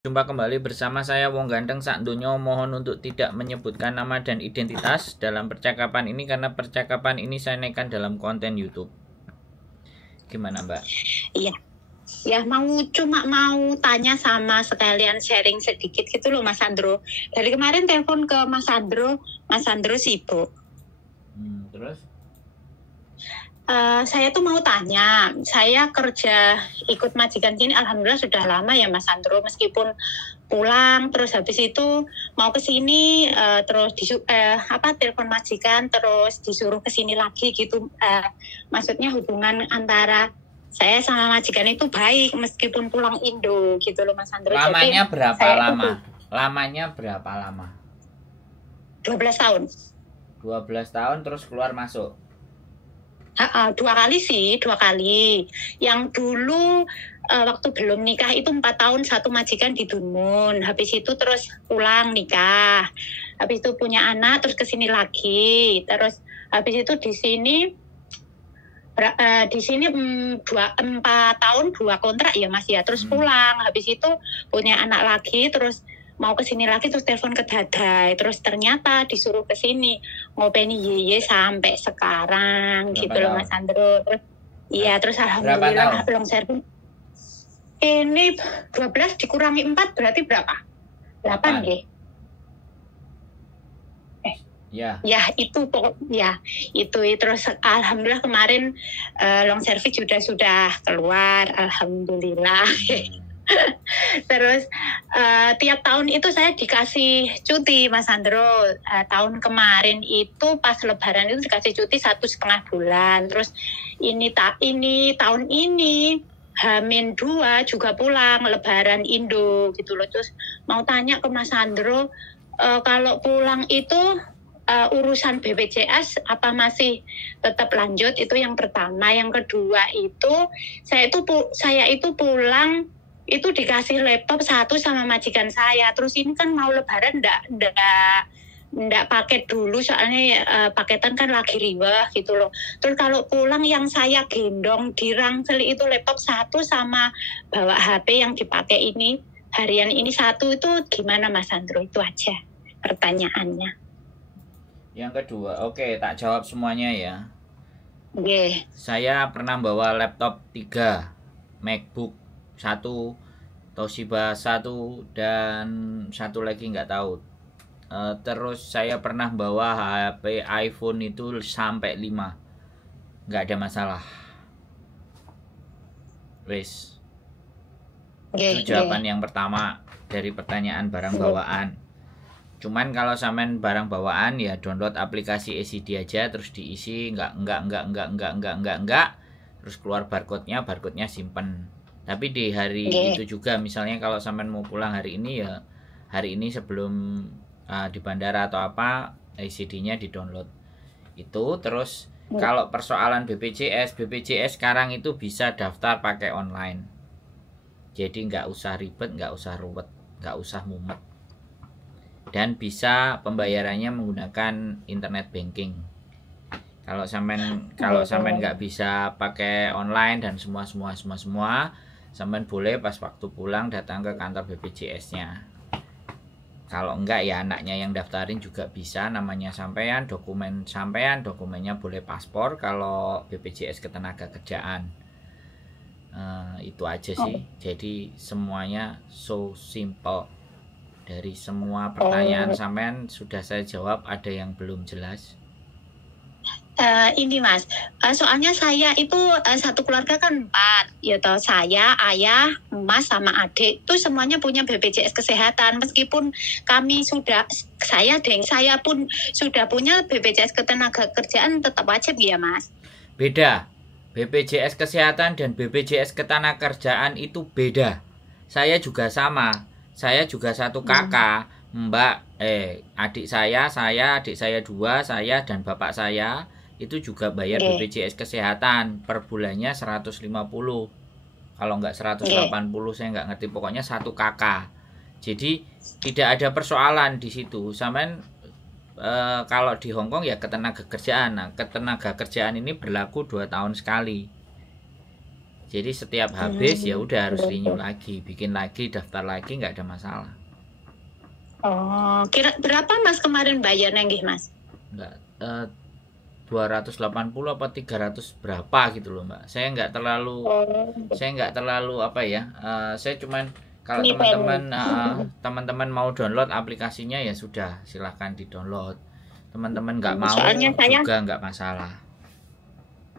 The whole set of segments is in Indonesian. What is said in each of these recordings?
Jumpa kembali bersama saya Wong Ganteng Sak Donya. Mohon untuk tidak menyebutkan nama dan identitas dalam percakapan ini karena percakapan ini saya naikkan dalam konten YouTube. Gimana, Mbak? Iya. Ya cuma mau tanya sama sekalian sharing sedikit gitu loh Mas Sandro. Dari kemarin telepon ke Mas Sandro sibuk. Terus? Saya tuh mau tanya, saya kerja ikut majikan sini alhamdulillah sudah lama ya Mas Sandro, meskipun pulang terus habis itu mau ke sini terus telepon majikan terus disuruh ke sini lagi gitu. Maksudnya hubungan antara saya sama majikan itu baik meskipun pulang Indo gitu loh Mas Sandro. Lamanya berapa lama? Lamanya berapa lama? 12 tahun. 12 tahun terus keluar masuk. 2 kali. Yang dulu waktu belum nikah itu 4 tahun satu majikan di Dunmun. Habis itu terus pulang nikah. Habis itu punya anak terus kesini lagi. Terus habis itu di sini 4 tahun 2 kontrak ya Mas ya. Terus pulang. Habis itu punya anak lagi terus mau ke sini lagi terus telepon ke Dadai, terus ternyata disuruh ke sini ngopeni Yeye sampai sekarang. Berapa gitu loh Mas Sandro. Terus iya terus alhamdulillah long service ini 12 dikurangi 4 berarti berapa? 8 nggih. Ya. Ya itu terus alhamdulillah kemarin long service sudah keluar alhamdulillah. Terus tiap tahun itu saya dikasih cuti Mas Sandro. Tahun kemarin itu pas Lebaran itu dikasih cuti 1,5 bulan. Terus ini tahun ini H-2 juga pulang Lebaran Indo gitu loh. Terus mau tanya ke Mas Sandro, kalau pulang itu urusan BPJS apa masih tetap lanjut? Itu yang pertama. Yang kedua itu saya itu pulang itu dikasih laptop 1 sama majikan saya. Terus ini kan mau Lebaran ndak paket dulu soalnya paketan kan lagi riwah gitu loh. Terus kalau pulang yang saya gendong di Rangsel itu laptop 1 sama bawa HP yang dipakai ini harian ini 1 itu gimana Mas Sandro? Itu aja pertanyaannya. Yang kedua, oke, tak jawab semuanya ya. Oke. Saya pernah bawa laptop 3, MacBook 1, Toshiba 1, dan 1 lagi nggak tahu. Terus saya pernah bawa HP iPhone itu sampai 5, nggak ada masalah. Wes. Itu jawaban yang pertama dari pertanyaan barang bawaan. Cuman kalau sampean barang bawaan ya download aplikasi ECD aja terus diisi enggak, terus keluar barcode-nya simpen. Tapi di hari itu juga misalnya kalau sampean mau pulang hari ini ya hari ini sebelum di bandara atau apa ECD-nya di-download. Itu terus kalau persoalan BPJS sekarang itu bisa daftar pakai online. Jadi nggak usah ribet, nggak usah ruwet, nggak usah mumet. Dan bisa pembayarannya menggunakan internet banking. Kalau sampean nggak bisa pakai online dan semua sampean boleh pas waktu pulang datang ke kantor BPJS-nya. Kalau enggak ya anaknya yang daftarin juga bisa, namanya sampean, dokumennya boleh paspor kalau BPJS ketenagakerjaan. Itu aja sih. Jadi semuanya so simple. Dari semua pertanyaan sampean sudah saya jawab, ada yang belum jelas? Ini Mas, soalnya saya itu satu keluarga kan 4, ya toh saya, ayah, Mas sama adik itu semuanya punya BPJS kesehatan. Meskipun saya pun sudah punya BPJS ketenagakerjaan tetap wajib ya Mas. Beda. BPJS kesehatan dan BPJS ketenagakerjaan itu beda. Saya juga sama. Saya juga satu kakak, adik saya 2, saya dan bapak saya itu juga bayar BPJS kesehatan per bulannya 150. Kalau enggak 180 saya enggak ngerti, pokoknya satu kakak. Jadi tidak ada persoalan di situ. Sampean kalau di Hongkong ya ketenagakerjaan. Nah, ketenagakerjaan ini berlaku 2 tahun sekali. Jadi setiap habis ya udah harus renew lagi, bikin lagi, daftar lagi, nggak ada masalah. Oh, kira berapa Mas kemarin bayarnya nggih Mas? Enggak, 280 apa 300 berapa gitu loh Mbak. Saya nggak terlalu apa ya. Saya cuman kalau teman-teman mau download aplikasinya ya sudah, silahkan di-download. Teman-teman nggak mau juga nggak masalah.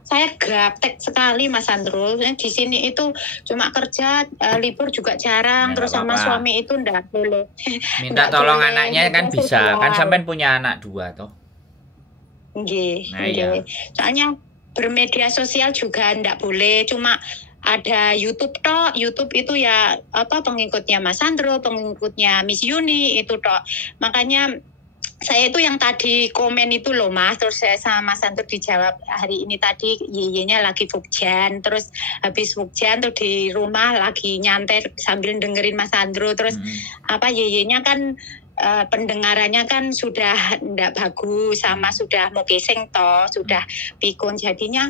Saya gaptek sekali Mas Andro. Di sini itu cuma kerja, libur juga jarang. Ya, terus sama suami itu enggak boleh. Minta tolong anaknya kan bisa. Kan sampean punya anak 2 toh. Nggih. Ya. Soalnya bermedia sosial juga enggak boleh. Cuma ada YouTube toh. YouTube itu ya apa pengikutnya Mas Andro, pengikutnya Miss Yuni itu toh. Makanya saya itu yang tadi komen itu loh Mas, terus saya sama Mas Andro dijawab hari ini tadi yeyenya lagi fukjan, terus habis fukjan tuh di rumah lagi nyantai sambil dengerin Mas Andro, terus apa yeyenya kan pendengarannya kan sudah ndak bagus sama sudah mau geseng toh, sudah pikun, jadinya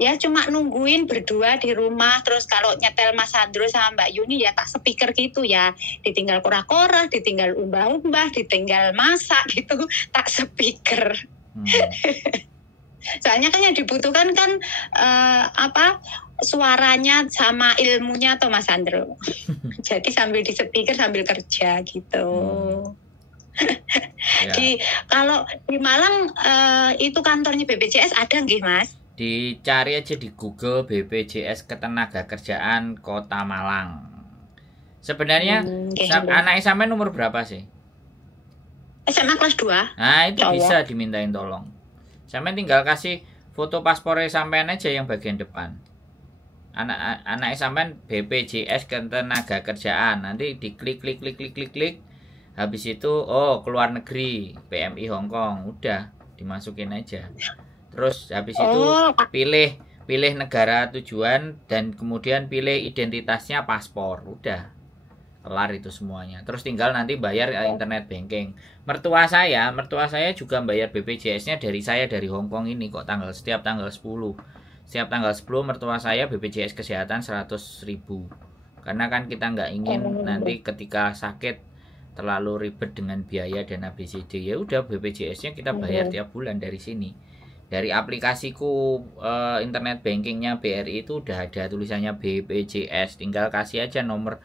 ya cuma nungguin berdua di rumah. Terus kalau nyetel Mas Andro sama Mbak Yuni ya tak speaker gitu ya, ditinggal korah-korah, ditinggal umbah-umbah, ditinggal masak gitu, tak speaker. Soalnya kan yang dibutuhkan kan apa suaranya sama ilmunya tuh Mas Andro. Jadi sambil di speaker sambil kerja gitu. Ya. Kalau di Malang itu kantornya BPJS ada nggih Mas? Dicari aja di Google BPJS Ketenagakerjaan Kota Malang. Sebenarnya anak sampean umur berapa sih? SMA kelas 2. Nah, itu bisa dimintain tolong. Sampean tinggal kasih foto paspornya sampean aja yang bagian depan. Anak sampean BPJS Ketenagakerjaan. Nanti diklik. Habis itu keluar negeri, PMI Hong Kong, udah dimasukin aja. Terus habis itu pilih negara tujuan dan kemudian pilih identitasnya paspor, udah kelar itu semuanya. Terus tinggal nanti bayar internet banking. Mertua saya juga bayar BPJS-nya dari Hong Kong ini kok setiap tanggal 10. Setiap tanggal 10 mertua saya BPJS kesehatan 100.000. Karena kan kita nggak ingin nanti ketika sakit terlalu ribet dengan biaya dan ABCD. Ya udah BPJS-nya kita bayar tiap bulan dari sini. Dari aplikasiku internet bankingnya BRI itu udah ada tulisannya BPJS, tinggal kasih aja nomor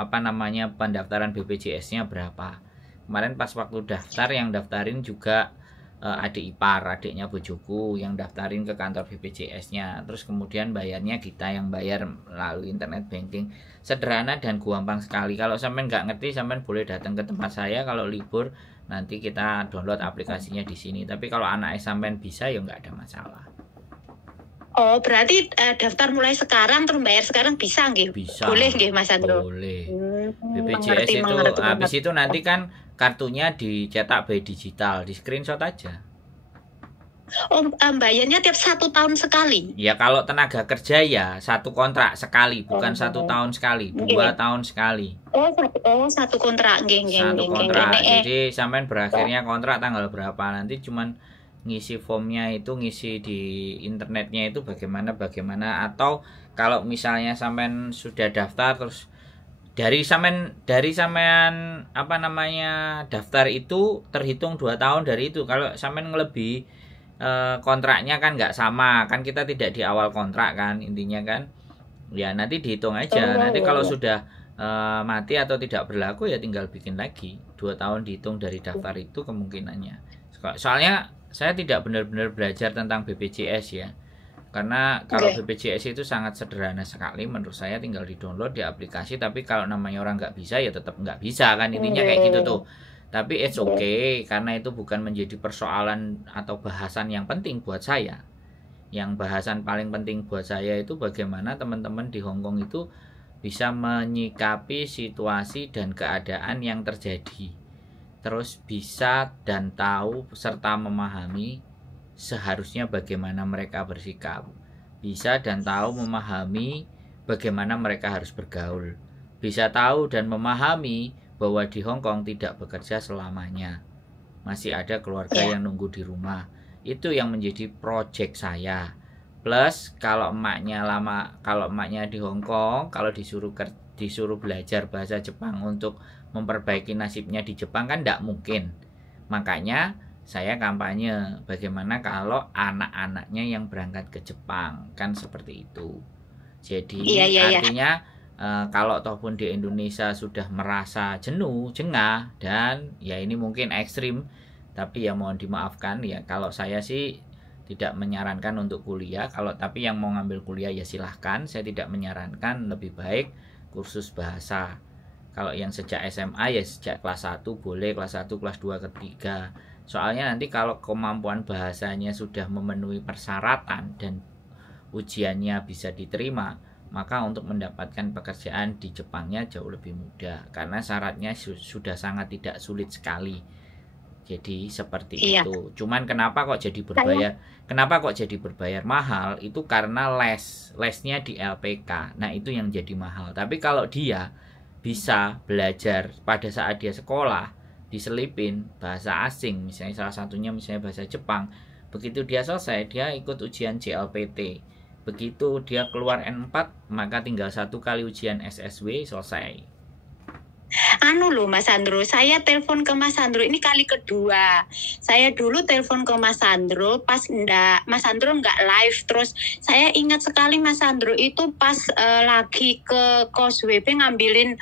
apa namanya pendaftaran BPJS-nya berapa. Kemarin pas waktu daftar yang daftarin juga adik ipar, adiknya bojoku yang daftarin ke kantor BPJS-nya. Terus kemudian bayarnya kita yang bayar melalui internet banking. Sederhana dan gampang sekali. Kalau sampean nggak ngerti, sampean boleh datang ke tempat saya kalau libur. Nanti kita download aplikasinya di sini. Tapi kalau anak sampean bisa ya nggak ada masalah. Oh, berarti daftar mulai sekarang terus bayar sekarang bisa nggih? Bisa. Boleh nggih Mas Andro? Boleh. BPJS itu habis itu nanti kan kartunya dicetak by digital, di screenshot aja. Oh, bayarnya tiap 1 tahun sekali? Ya kalau tenaga kerja ya 1 kontrak sekali, bukan 1 tahun sekali, 2 tahun sekali. Oh, 1 kontrak, nggih. 1 kontrak. Jadi sampean berakhirnya kontrak tanggal berapa, nanti cuman ngisi formnya itu, ngisi di internetnya itu bagaimana atau kalau misalnya sampean sudah daftar terus dari sampean apa namanya daftar itu terhitung 2 tahun dari itu. Kalau sampean ngelebihi kontraknya kan nggak sama kan, kita tidak di awal kontrak kan intinya kan ya, nanti dihitung aja. Nanti kalau sudah mati atau tidak berlaku ya tinggal bikin lagi. 2 tahun dihitung dari daftar itu kemungkinannya. Soalnya saya tidak benar-benar belajar tentang BPJS ya, karena kalau BPJS itu sangat sederhana sekali menurut saya, tinggal di download di aplikasi. Tapi kalau namanya orang nggak bisa ya tetap nggak bisa kan, intinya kayak gitu tuh. Tapi it's okay, karena itu bukan menjadi persoalan atau bahasan yang penting buat saya. Yang bahasan paling penting buat saya itu bagaimana teman-teman di Hong Kong itu bisa menyikapi situasi dan keadaan yang terjadi. Terus bisa dan tahu serta memahami seharusnya bagaimana mereka bersikap. Bisa dan tahu memahami bagaimana mereka harus bergaul. Bisa tahu dan memahami bahwa di Hong Kong tidak bekerja selamanya. Masih ada keluarga yang nunggu di rumah. Itu yang menjadi proyek saya. Plus kalau emaknya di Hong Kong, kalau disuruh belajar bahasa Jepang untuk memperbaiki nasibnya di Jepang kan tidak mungkin. Makanya saya kampanye bagaimana kalau anak-anaknya yang berangkat ke Jepang, kan seperti itu. Jadi artinya kalau ataupun di Indonesia sudah merasa jenuh, jengah, dan ya ini mungkin ekstrim, tapi ya mohon dimaafkan ya, kalau saya sih tidak menyarankan untuk kuliah. Tapi yang mau ngambil kuliah ya silahkan. Saya tidak menyarankan, lebih baik kursus bahasa. Kalau yang sejak SMA ya sejak kelas 1 boleh, kelas 1, kelas 2, ketiga. Soalnya nanti kalau kemampuan bahasanya sudah memenuhi persyaratan dan ujiannya bisa diterima, maka untuk mendapatkan pekerjaan di Jepangnya jauh lebih mudah, karena syaratnya sudah sangat tidak sulit sekali. Jadi seperti itu. Cuman kenapa kok jadi berbayar? Kenapa kok jadi berbayar mahal? Itu karena lesnya di LPK. Nah, itu yang jadi mahal. Tapi kalau dia bisa belajar pada saat dia sekolah, diselipin bahasa asing, misalnya salah satunya misalnya bahasa Jepang, begitu dia selesai, dia ikut ujian JLPT. Begitu dia keluar N4, maka tinggal 1 kali ujian SSW, selesai. Loh Mas Sandro, saya telepon ke Mas Sandro ini kali kedua. Saya dulu telepon ke Mas Sandro pas Mas Sandro nggak live. Terus saya ingat sekali Mas Sandro itu pas lagi ke Kos WP ngambilin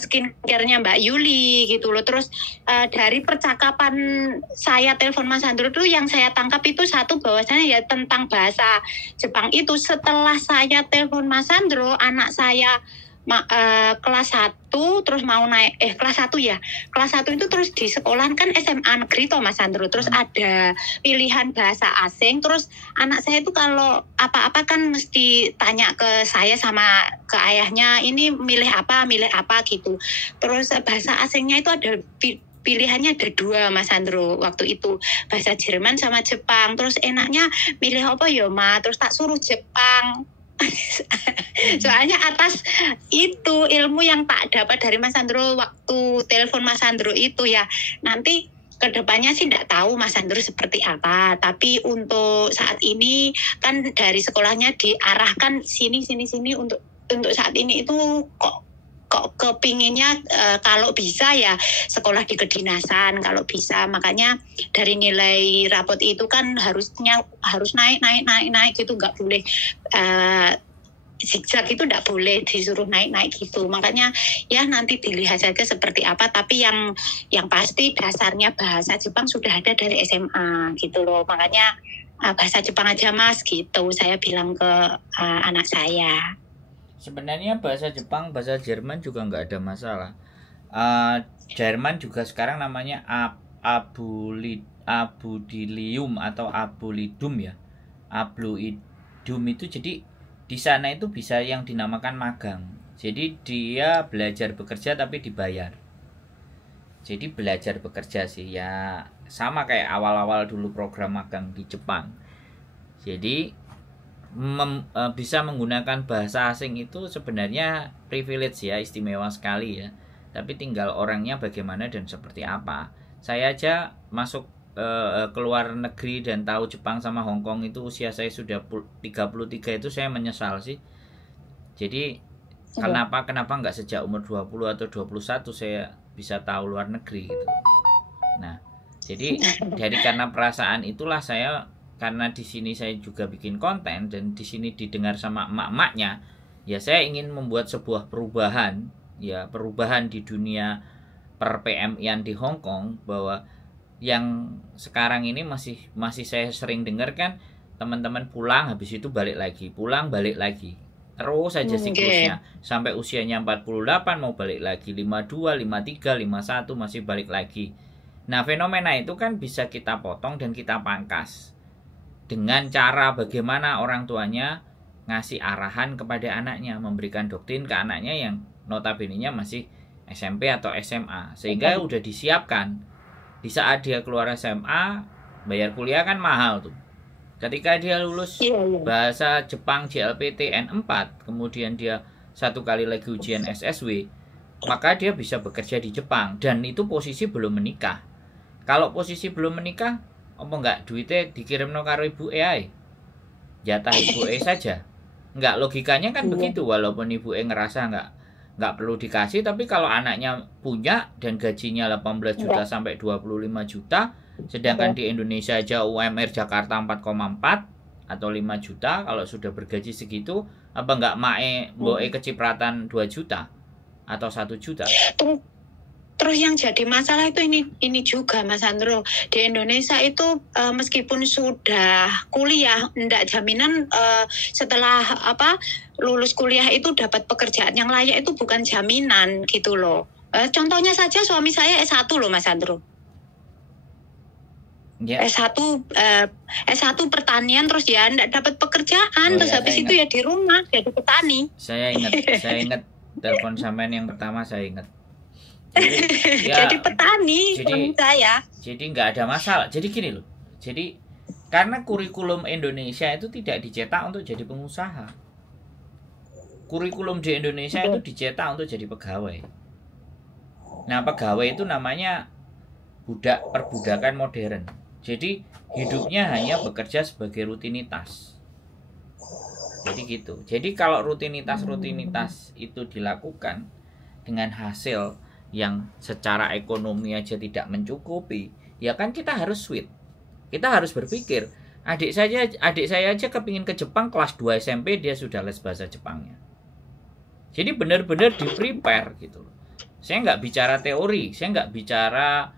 skincare-nya Mbak Yuli gitu loh. Terus dari percakapan saya telepon Mas Sandro itu yang saya tangkap itu satu, bahwasanya ya tentang bahasa Jepang itu. Setelah saya telepon Mas Sandro, anak saya kelas 1 terus mau naik kelas 1 ya. Kelas 1 itu terus di sekolah kan SMA negeri toh Mas Sandro. Terus ada pilihan bahasa asing. Terus anak saya itu kalau apa-apa kan mesti tanya ke saya sama ke ayahnya, ini milih apa gitu. Terus bahasa asingnya itu ada pilihannya ada 2 Mas Sandro waktu itu, bahasa Jerman sama Jepang. Terus enaknya milih apa ya Ma? Terus tak suruh Jepang. Soalnya atas itu ilmu yang tak dapat dari Mas Sandro waktu telepon Mas Sandro itu ya. Nanti kedepannya sih tidak tahu Mas Sandro seperti apa. Tapi untuk saat ini kan dari sekolahnya diarahkan sini untuk saat ini itu kok kepinginnya kalau bisa ya sekolah di kedinasan kalau bisa. Makanya dari nilai rapot itu kan harus naik gitu, nggak boleh zigzag itu nggak boleh disuruh naik gitu. Makanya ya nanti dilihat saja seperti apa. Tapi yang pasti dasarnya bahasa Jepang sudah ada dari SMA gitu loh. Makanya bahasa Jepang aja Mas gitu saya bilang ke anak saya. Sebenarnya bahasa Jepang, bahasa Jerman juga nggak ada masalah. Jerman juga sekarang namanya abudilium atau abulidum ya. Abluidum itu jadi di sana itu bisa yang dinamakan magang. Jadi dia belajar bekerja tapi dibayar. Jadi belajar bekerja sih ya sama kayak awal-awal dulu program magang di Jepang. Jadi bisa menggunakan bahasa asing itu sebenarnya privilege ya, istimewa sekali ya. Tapi tinggal orangnya bagaimana dan seperti apa. Saya aja masuk ke luar negeri dan tahu Jepang sama Hong Kong itu usia saya sudah 33 itu saya menyesal sih. Jadi kenapa nggak sejak umur 20 atau 21 saya bisa tahu luar negeri gitu. Nah, jadi karena perasaan itulah saya, karena di sini saya juga bikin konten dan di sini didengar sama emak-emaknya, ya saya ingin membuat sebuah perubahan di dunia per PMI-an di Hong Kong, bahwa yang sekarang ini masih saya sering dengar kan teman-teman pulang habis itu balik lagi, pulang balik lagi. Terus saja siklusnya sampai usianya 48 mau balik lagi, 52, 53, 51 masih balik lagi. Nah, fenomena itu kan bisa kita potong dan kita pangkas dengan cara bagaimana orang tuanya ngasih arahan kepada anaknya, memberikan doktrin ke anaknya yang notabene-nya masih SMP atau SMA, sehingga udah disiapkan di saat dia keluar SMA, bayar kuliah kan mahal tuh. Ketika dia lulus bahasa Jepang JLPT N4, kemudian dia 1 kali lagi ujian SSW, maka dia bisa bekerja di Jepang, dan itu posisi belum menikah. Kalau posisi belum menikah, apa enggak duitnya dikirim no karo ibu AI. jatah ibu saja. Enggak, logikanya kan begitu, walaupun ibu ngerasa nggak perlu dikasih, tapi kalau anaknya punya dan gajinya 18 juta sampai 25 juta, sedangkan di Indonesia aja UMR Jakarta 4,4 atau 5 juta, kalau sudah bergaji segitu, apa nggak mboe kecipratan 2 juta atau 1 juta? Terus yang jadi masalah itu ini juga Mas Andro, di Indonesia itu meskipun sudah kuliah, enggak jaminan setelah lulus kuliah itu dapat pekerjaan yang layak, itu bukan jaminan gitu loh. Contohnya saja suami saya S1 loh Mas Andro. Yeah. S1 pertanian, terus ya enggak dapat pekerjaan, terus habis itu ya di rumah jadi petani. Saya ingat telepon sampean yang pertama, saya ingat. Jadi petani suami saya. Jadi nggak ada masalah. Jadi gini loh. Jadi karena kurikulum Indonesia itu tidak dicetak untuk jadi pengusaha. Kurikulum di Indonesia itu dicetak untuk jadi pegawai. Nah, pegawai itu namanya perbudakan modern. Jadi hidupnya hanya bekerja sebagai rutinitas. Jadi gitu. Jadi kalau rutinitas itu dilakukan dengan hasil yang secara ekonomi aja tidak mencukupi, ya kan kita harus switch. Kita harus berpikir, adik saya aja kepingin ke Jepang kelas 2 SMP dia sudah les bahasa Jepangnya. Jadi benar-benar di-prepare gitu. Saya nggak bicara teori, saya nggak bicara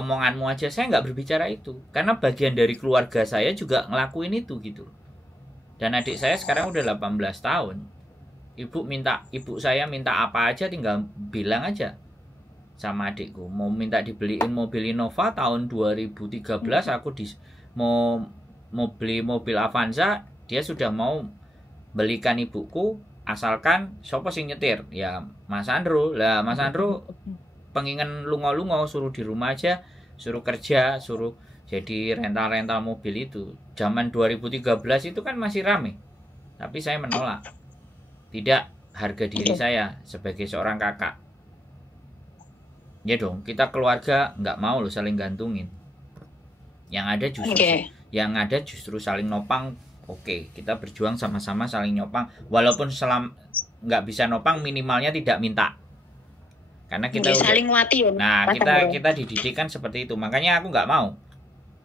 omonganmu aja, saya nggak berbicara itu. Karena bagian dari keluarga saya juga ngelakuin itu gitu. Dan adik saya sekarang udah 18 tahun. Ibu saya minta apa aja tinggal bilang aja sama adikku. Mau minta dibeliin mobil Innova tahun 2013, aku mau beli mobil Avanza, dia sudah mau belikan ibuku, asalkan sopo sing nyetir. Ya Mas Andro. Lah Mas Andro pengen lungo-lungo, suruh di rumah aja, suruh kerja, suruh jadi rental mobil itu. Zaman 2013 itu kan masih rame. Tapi saya menolak. Tidak, harga diri saya sebagai seorang kakak. Ya dong, kita keluarga nggak mau loh saling gantungin. Yang ada justru saling nopang. Oke, kita berjuang sama-sama saling nyopang. Walaupun nggak bisa nopang, minimalnya tidak minta. Karena kita saling mati. Nah, kita dididik kan seperti itu. Makanya aku nggak mau.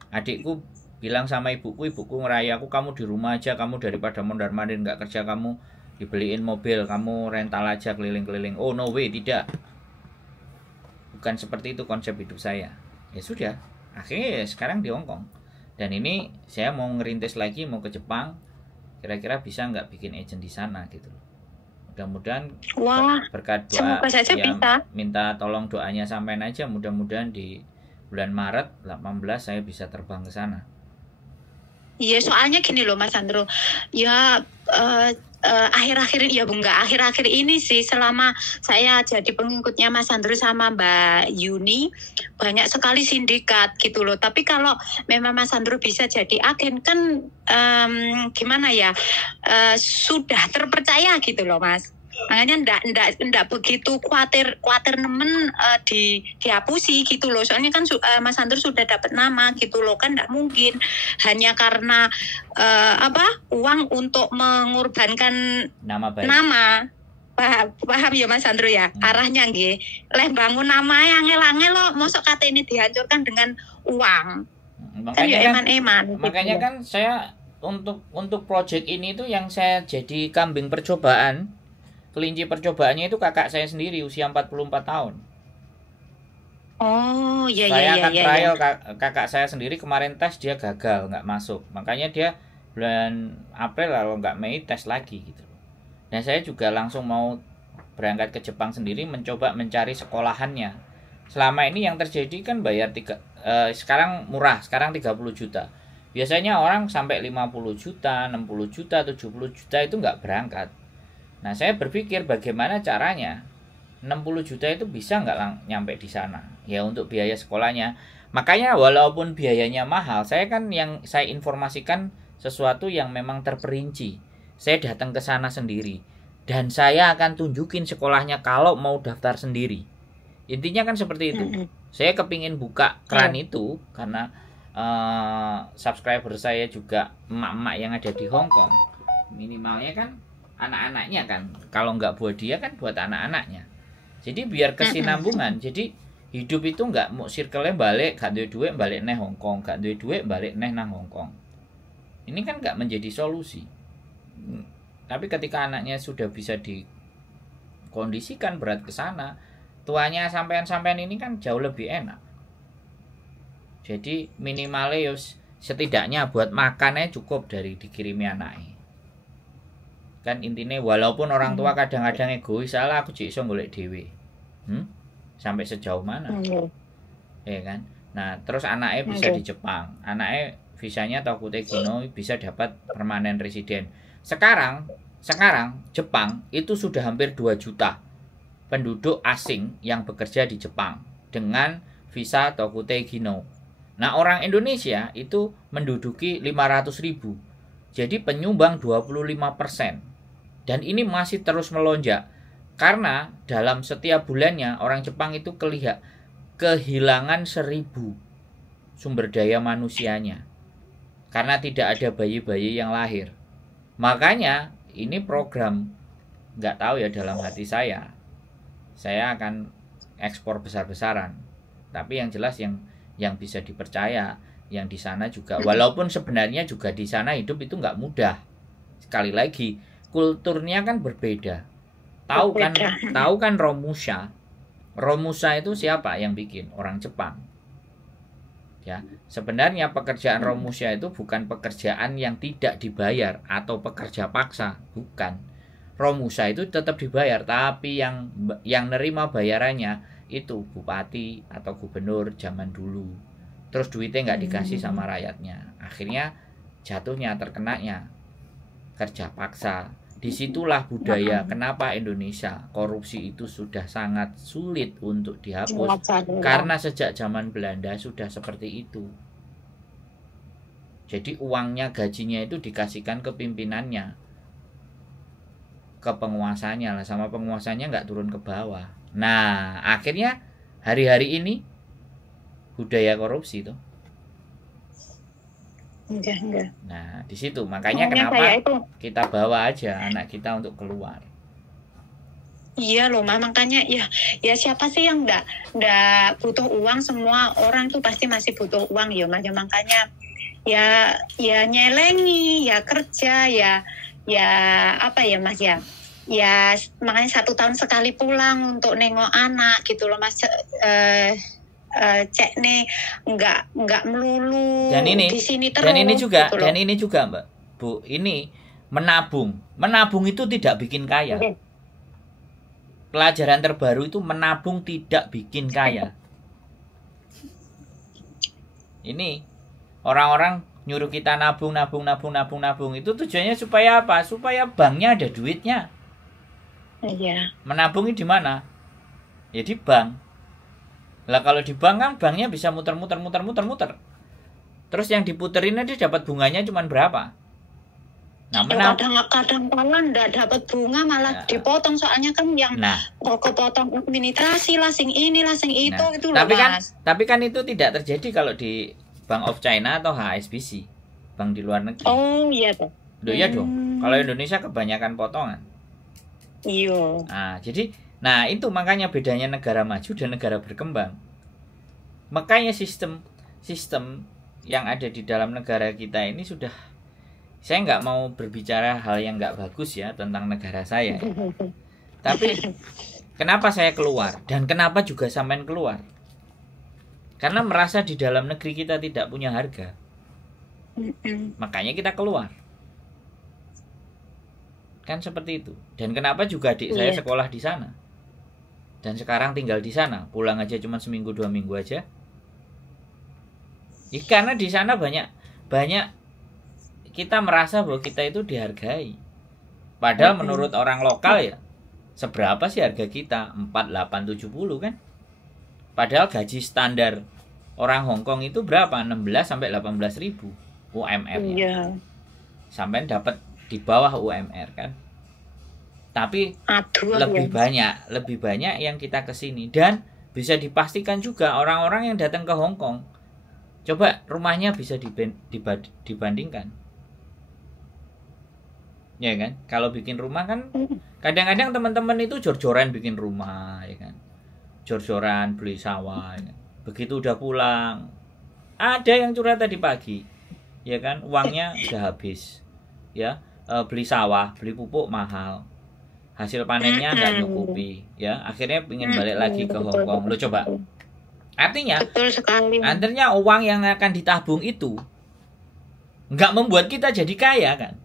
Adikku bilang sama ibuku ngeraya aku, kamu di rumah aja, kamu daripada mondar-mandir nggak kerja, kamu dibeliin mobil, kamu rental aja keliling-keliling. Oh no way, tidak. Bukan seperti itu konsep hidup saya. Ya sudah, akhirnya ya sekarang di Hongkong. Dan ini saya mau ngerintis lagi, mau ke Jepang. Kira-kira bisa nggak bikin agent di sana gitu. Mudah-mudahan berkat doa ya, minta tolong doanya sampein aja. Mudah-mudahan di bulan Maret 18 saya bisa terbang ke sana. Iya, soalnya gini loh Mas Andro. Ya akhir-akhir ini sih, selama saya jadi pengikutnya Mas Andro sama Mbak Yuni, banyak sekali sindikat gitu loh. Tapi kalau memang Mas Andro bisa jadi agen kan gimana ya, sudah terpercaya gitu loh Mas. Makanya ndak begitu khawatir nemen dihapusi gitu loh. Soalnya kan Mas Andro sudah dapat nama gitu loh, kan ndak mungkin hanya karena uang untuk mengorbankan nama. Paham ya Mas Andro ya? Arahnya nggih. Leh bangun nama yang angel lo, mosok kate ini dihancurkan dengan uang. Makanya kan saya untuk project ini tuh yang saya jadi kambing percobaan. Kelinci percobaannya itu kakak saya sendiri, usia 44 tahun. Oh, iya. Saya akan trial kakak saya sendiri, kemarin tes dia gagal, nggak masuk. Makanya dia bulan April lalu nggak Mei tes lagi gitu. Dan saya juga langsung mau berangkat ke Jepang sendiri, mencoba mencari sekolahannya. Selama ini yang terjadi kan bayar sekarang murah, sekarang 30 juta. Biasanya orang sampai 50 juta, 60 juta, 70 juta itu nggak berangkat. Nah, saya berpikir bagaimana caranya 60 juta itu bisa nggak nyampe di sana. Ya untuk biaya sekolahnya. Makanya walaupun biayanya mahal, saya kan yang saya informasikan sesuatu yang memang terperinci. Saya datang ke sana sendiri. Dan saya akan tunjukin sekolahnya kalau mau daftar sendiri. Intinya kan seperti itu. Saya kepingin buka keran itu karena subscriber saya juga emak-emak yang ada di Hong Kong, minimalnya kan anak-anaknya kan, kalau nggak buat dia kan buat anak-anaknya. Jadi biar kesinambungan. Jadi hidup itu nggak mau circle-nya balik, gak duwe duit balik neh Hong Kong, gak duwe duit balik neh nang Hong Kong. Ini kan nggak menjadi solusi. Tapi ketika anaknya sudah bisa dikondisikan berat ke sana, tuanya sampean-sampean ini kan jauh lebih enak. Jadi minimalnya setidaknya buat makannya cukup dari dikirimi anaknya. Kan intinya walaupun orang tua kadang-kadang egois, salah aku iso golek dhewe. Sampai sejauh mana? Ya kan? Nah, terus anaknya bisa di Jepang. Anaknya visanya Tokute Gino bisa dapat permanen residen. Sekarang Jepang itu sudah hampir 2 juta penduduk asing yang bekerja di Jepang dengan visa Tokute Gino. Nah, orang Indonesia itu menduduki 500.000. Jadi penyumbang 25%. Dan ini masih terus melonjak. Karena dalam setiap bulannya orang Jepang itu kehilangan 1.000 sumber daya manusianya. Karena tidak ada bayi-bayi yang lahir. Makanya ini program, nggak tahu ya dalam hati saya akan ekspor besar-besaran. Tapi yang jelas yang bisa dipercaya, yang di sana juga, walaupun sebenarnya juga di sana hidup itu nggak mudah. Sekali lagi, kulturnya kan berbeda. Tahu kan Romusha itu siapa yang bikin? Orang Jepang. Ya, sebenarnya pekerjaan Romusha itu bukan pekerjaan yang tidak dibayar atau pekerja paksa, bukan. Romusha itu tetap dibayar, tapi yang nerima bayarannya itu bupati atau gubernur zaman dulu. Terus duitnya nggak dikasih sama rakyatnya. Akhirnya jatuhnya terkenanya kerja paksa. Disitulah budaya kenapa Indonesia korupsi itu sudah sangat sulit untuk dihapus. Karena sejak zaman Belanda sudah seperti itu. Jadi uangnya, gajinya itu dikasihkan ke pimpinannya, ke penguasanya lah, sama penguasanya nggak turun ke bawah. Nah, akhirnya hari-hari ini budaya korupsi itu. Enggak. Nah, di situ makanya kenapa kita bawa aja anak kita untuk keluar. Iya loh, makanya ya siapa sih yang nggak butuh uang? Semua orang tuh pasti masih butuh uang ya, Mas. Makanya ya nyelengi, ya kerja, ya apa ya, Mas ya. Ya makanya 1 tahun sekali pulang untuk nengok anak gitu loh, Mas. Cek nih nggak melulu di sini terus. Dan ini juga Mbak Bu, ini menabung itu tidak bikin kaya. Pelajaran terbaru itu menabung tidak bikin kaya. Ini orang-orang nyuruh kita nabung itu tujuannya supaya apa? Supaya banknya ada duitnya. Iya. Menabungnya di mana? Ya di bank. Lah kalau di bank kan banknya bisa muter. Terus yang diputerin dia dapat bunganya cuma berapa? Nah, kadang enggak dapat bunga, malah dipotong, soalnya kan yang kepotong administrasi lah, sing ini lah, sing itu gitu loh, Mas. Tapi kan itu tidak terjadi kalau di Bank of China atau HSBC, bank di luar negeri. Oh iya tuh. Iya dong. Kalau Indonesia kebanyakan potongan. Iya. Nah, itu makanya bedanya negara maju dan negara berkembang. Makanya sistem yang ada di dalam negara kita ini sudah, saya nggak mau berbicara hal yang nggak bagus ya tentang negara saya. Tapi kenapa saya keluar dan kenapa juga sampean keluar? Karena merasa di dalam negeri kita tidak punya harga. Makanya kita keluar. Kan seperti itu. Dan kenapa juga adik saya sekolah di sana? Dan sekarang tinggal di sana, pulang aja cuma seminggu 2 minggu aja. Ya, karena di sana banyak kita merasa bahwa kita itu dihargai. Padahal menurut orang lokal ya, seberapa sih harga kita? 4.870 kan? Padahal gaji standar orang Hong Kong itu berapa? 16 sampai 18.000 UMR-nya. Iya. Sampai dapat di bawah UMR kan? Tapi lebih banyak yang kita kesini. Dan bisa dipastikan juga orang-orang yang datang ke Hong Kong, Coba rumahnya bisa dibandingkan. Ya kan? Kalau bikin rumah kan kadang-kadang teman-teman itu jor-joran bikin rumah, ya kan? Jor-joran beli sawah, ya kan? Begitu udah pulang, ada yang curhat tadi pagi, ya kan? Uangnya udah habis, ya. Beli sawah, beli pupuk mahal, hasil panennya nggak nyukupi, ya. Akhirnya pengen balik lagi ke Hong Kong. Lo coba. Artinya, artinya uang yang akan ditabung itu nggak membuat kita jadi kaya, kan?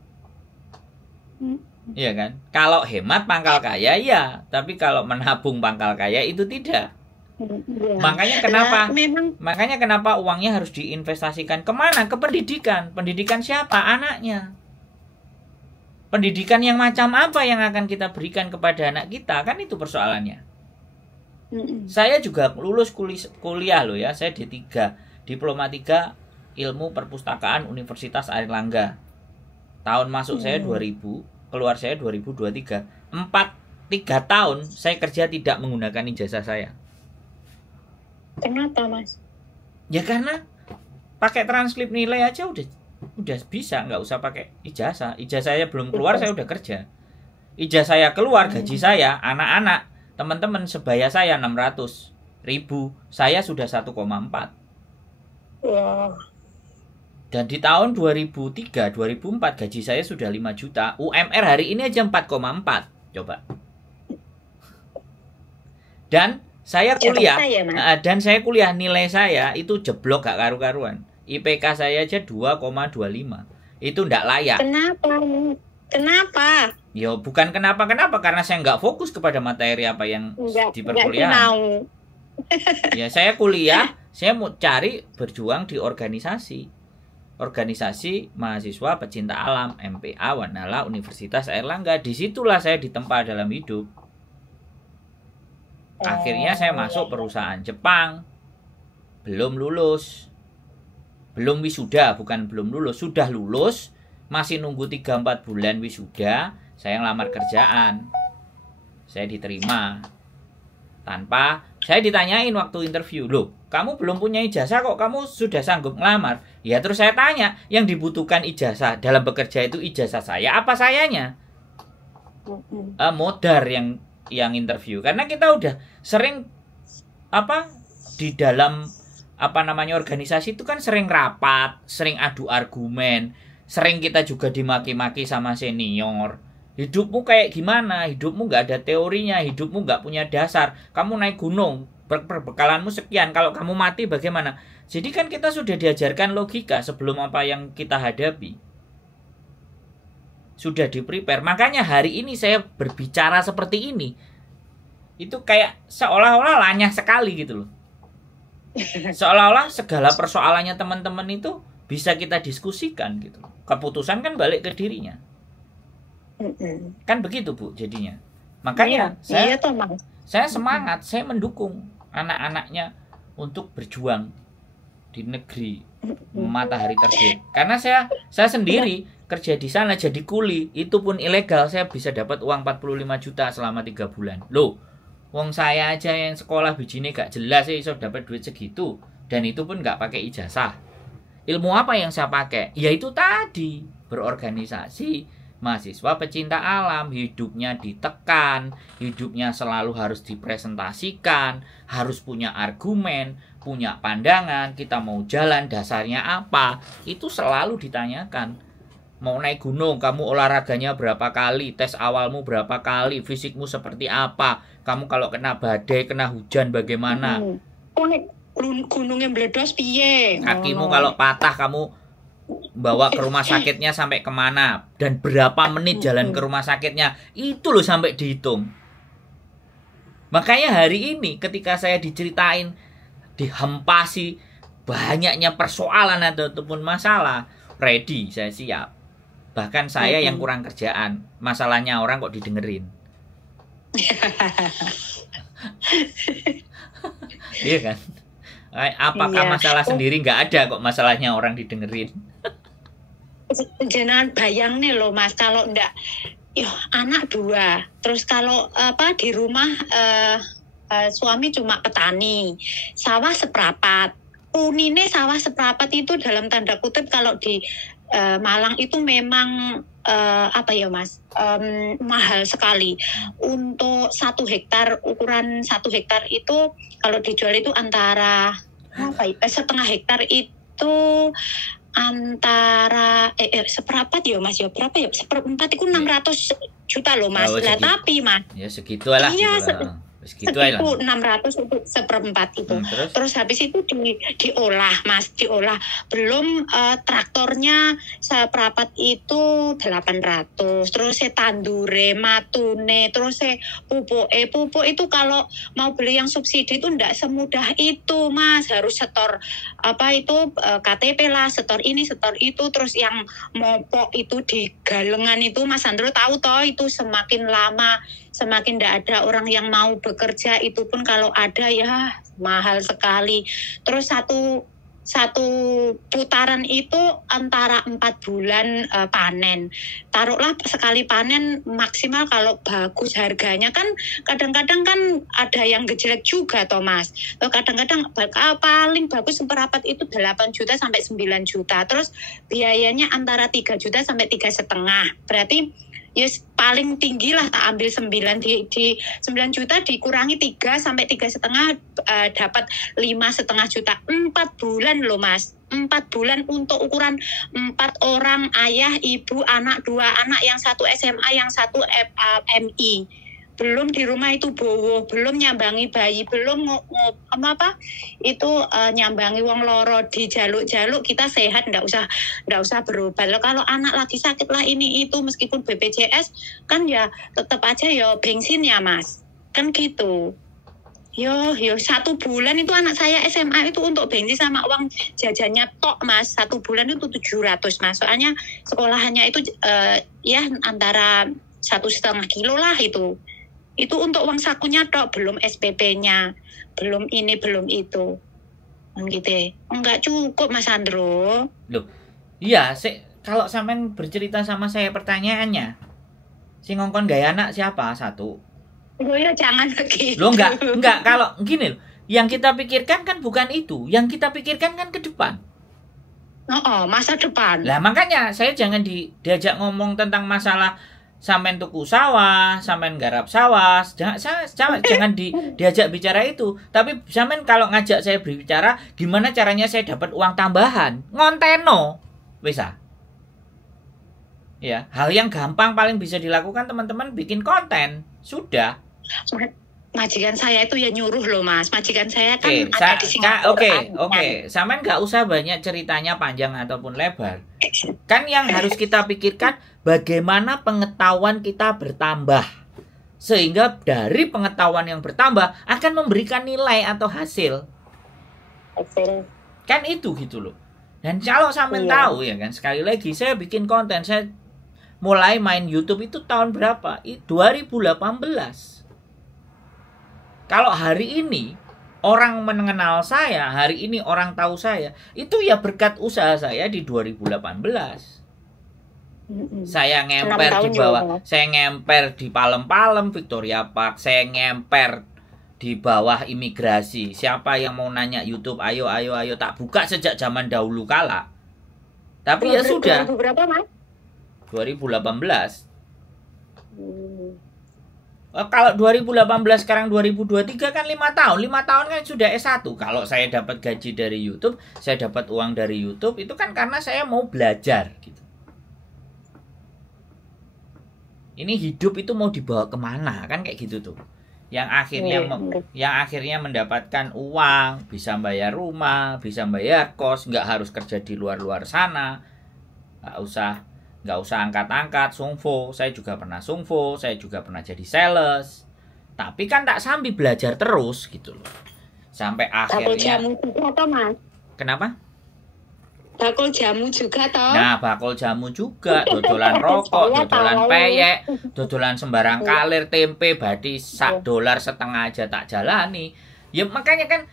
Iya kan? Kalau hemat pangkal kaya ya, tapi kalau menabung pangkal kaya itu tidak. Ya. Makanya kenapa uangnya harus diinvestasikan kemana? Ke pendidikan. Pendidikan siapa? Anaknya. Pendidikan yang macam apa yang akan kita berikan kepada anak kita? Kan itu persoalannya. Saya juga lulus kuliah loh ya. Saya D3, Diploma 3 Ilmu Perpustakaan Universitas Airlangga. Tahun masuk saya 2000, keluar saya 2023. 3 tahun saya kerja tidak menggunakan ijazah saya. Kenapa, Mas? Ya karena pakai transkrip nilai aja udah bisa, nggak usah pakai ijazah. Ijazah saya belum keluar saya udah kerja. Ijazah saya keluar, gaji saya, anak-anak, teman-teman sebaya saya 600.000, saya sudah 1,4. Wow. Dan di tahun 2003, 2004 gaji saya sudah 5 juta. UMR hari ini aja 4,4. Coba. Dan saya kuliah. Dan saya kuliah nilai saya itu jeblok gak karu-karuan. IPK saya aja 2,25. Itu ndak layak. Kenapa? Yo bukan kenapa. Karena saya nggak fokus kepada materi apa yang di perkuliahan. Ya saya kuliah, saya mau cari berjuang di organisasi mahasiswa pecinta alam MPA Wanala Universitas Airlangga. Disitulah saya ditempa dalam hidup. Akhirnya saya masuk perusahaan Jepang. Belum lulus, belum wisuda, bukan belum lulus, sudah lulus, masih nunggu 3-4 bulan wisuda. Saya ngelamar kerjaan, saya diterima tanpa saya ditanyain waktu interview, loh kamu belum punya ijazah kok kamu sudah sanggup ngelamar? Ya terus saya tanya, yang dibutuhkan ijazah dalam bekerja itu ijazah saya apa sayanya? Modar yang interview, karena kita udah sering di dalam organisasi itu kan sering rapat, sering adu argumen, sering kita juga dimaki-maki sama senior. Hidupmu kayak gimana? Hidupmu nggak ada teorinya, hidupmu nggak punya dasar. Kamu naik gunung, perbekalanmu sekian, kalau kamu mati bagaimana? Jadi kan kita sudah diajarkan logika sebelum apa yang kita hadapi. Sudah di-prepare. Makanya hari ini saya berbicara seperti ini. Itu kayak seolah-olah lanyah sekali gitu loh. Seolah-olah segala persoalannya teman-teman itu bisa kita diskusikan gitu. Keputusan kan balik ke dirinya. Kan begitu Bu jadinya. Makanya saya semangat, saya mendukung anak-anaknya untuk berjuang di negeri matahari terbit. Karena saya sendiri kerja di sana jadi kuli, itu pun ilegal, saya bisa dapat uang 45 juta selama 3 bulan. Loh, wong saya aja yang sekolah bijine gak jelas sih iso dapat duit segitu, dan itu pun gak pakai ijazah. Ilmu apa yang saya pakai? Ya itu tadi, berorganisasi, mahasiswa pecinta alam, hidupnya ditekan, hidupnya selalu harus dipresentasikan, harus punya argumen, punya pandangan, kita mau jalan dasarnya apa, itu selalu ditanyakan. Mau naik gunung, kamu olahraganya berapa kali, tes awalmu berapa kali, fisikmu seperti apa, kamu kalau kena badai, kena hujan bagaimana, gunungnya meledos piye, kakimu kalau patah kamu bawa ke rumah sakitnya sampai kemana, dan berapa menit jalan ke rumah sakitnya, itu loh sampai dihitung. Makanya hari ini ketika saya diceritain, dihempasi banyaknya persoalan ataupun masalah, ready, saya siap. Bahkan saya yang kurang kerjaan, masalahnya orang kok didengerin. Iya kan? Apakah masalah sendiri nggak ada kok masalahnya orang didengerin? Jangan bayang nih loh Mas, kalau enggak, anak 2, terus kalau di rumah suami cuma petani, sawah seperapat, unine sawah seprapat itu dalam tanda kutip kalau di Malang itu memang apa ya Mas, mahal sekali. Untuk 1 hektar, ukuran 1 hektar itu kalau dijual itu antara setengah hektar itu antara seperempat ya Mas, ya berapa ya, seperempat itu 600 juta loh Mas. Lah tapi Mas ya segitulah iya, segitu aja. 600 untuk seperempat itu. Terus habis itu diolah Mas, diolah. Belum traktornya seprapat itu 800. Terus tandure, matune, terus pupuk itu kalau mau beli yang subsidi itu enggak semudah itu Mas. Harus setor KTP lah, setor ini, setor itu. Terus yang mopok itu di galengan itu Mas Sandro tahu toh, itu semakin lama semakin tidak ada orang yang mau bekerja, itu pun kalau ada ya mahal sekali. Terus satu putaran itu antara 4 bulan panen. Taruhlah sekali panen maksimal kalau bagus harganya kan kadang-kadang kan ada yang gejlek juga toh Mas. Kadang-kadang paling bagus seperempat itu 8 juta sampai 9 juta. Terus biayanya antara 3 juta sampai 3,5. Berarti yes, paling tinggi lah tak ambil 9 di 9 juta dikurangi 3 sampai 3,5 dapat 5,5 juta. 4 bulan loh Mas. 4 bulan untuk ukuran 4 orang, ayah, ibu, anak, 2 anak, yang 1 SMA, yang 1 MI. Belum di rumah itu bowo, belum nyambangi bayi, belum nyambangi wong loro, di jaluk-jaluk kita sehat, ndak usah berobat. Kalau anak lagi sakit lah ini itu, meskipun BPJS kan ya tetap aja ya bensin ya Mas, kan gitu. Yo 1 bulan itu anak saya SMA itu untuk bensin sama uang jajannya tok Mas, 1 bulan itu 700 Mas. Soalnya sekolahannya itu ya antara 1,5 kilo lah itu. Itu untuk uang sakunya tok, belum SPP-nya, belum ini, belum itu. Gitu. Enggak cukup Mas Sandro. Loh, iya, kalau sampean bercerita sama saya pertanyaannya, si ngongkon gaya anak siapa? 1. Oh ya jangan begitu. Loh enggak, kalau gini loh, yang kita pikirkan kan bukan itu, yang kita pikirkan kan ke depan. Masa depan. Lah makanya saya jangan diajak ngomong tentang masalah sampean tuku sawah, sampean garap sawah, jangan diajak bicara itu. Tapi sampean kalau ngajak saya berbicara, gimana caranya saya dapat uang tambahan? Ngonteno, bisa. Ya, hal yang gampang paling bisa dilakukan teman-teman bikin konten, sudah. Majikan saya itu ya nyuruh loh Mas. Majikan saya kan ada di Singapura. Oke. Sampean nggak usah banyak ceritanya panjang ataupun lebar. Kan yang harus kita pikirkan bagaimana pengetahuan kita bertambah. Sehingga dari pengetahuan yang bertambah akan memberikan nilai atau hasil. Kan itu gitu loh. Dan kalau sampean tahu ya kan, sekali lagi saya bikin konten, saya mulai main YouTube itu tahun berapa? 2018. Kalau hari ini orang mengenal saya, hari ini orang tahu saya, itu ya berkat usaha saya di 2018. Saya ngemper di bawah, saya ngemper di Palem-Palem, Victoria Park, saya ngemper di bawah imigrasi. Siapa yang mau nanya YouTube, ayo tak buka sejak zaman dahulu kala. Tapi ya sudah. Berapa Mas? 2018. Kalau 2018 sekarang 2023 kan 5 tahun. 5 tahun kan sudah S1. Kalau saya dapat gaji dari YouTube, saya dapat uang dari YouTube, itu kan karena saya mau belajar gitu. Ini hidup itu mau dibawa kemana, kan kayak gitu tuh. Yang akhirnya mendapatkan uang, bisa bayar rumah, bisa bayar kos, nggak harus kerja di luar sana. Nggak usah angkat-angkat sungfo. Saya juga pernah sungfo, saya juga pernah jadi sales. Tapi kan tak sambil belajar terus gitu loh. Sampai akhirnya. Bakul jamu juga toh Mas? Kenapa? Bakul jamu juga toh? Nah, bakul jamu juga, dodolan rokok, dodolan peyek, dodolan sembarang kalir, tempe, badi $1.5 aja tak jalani. Ya makanya kan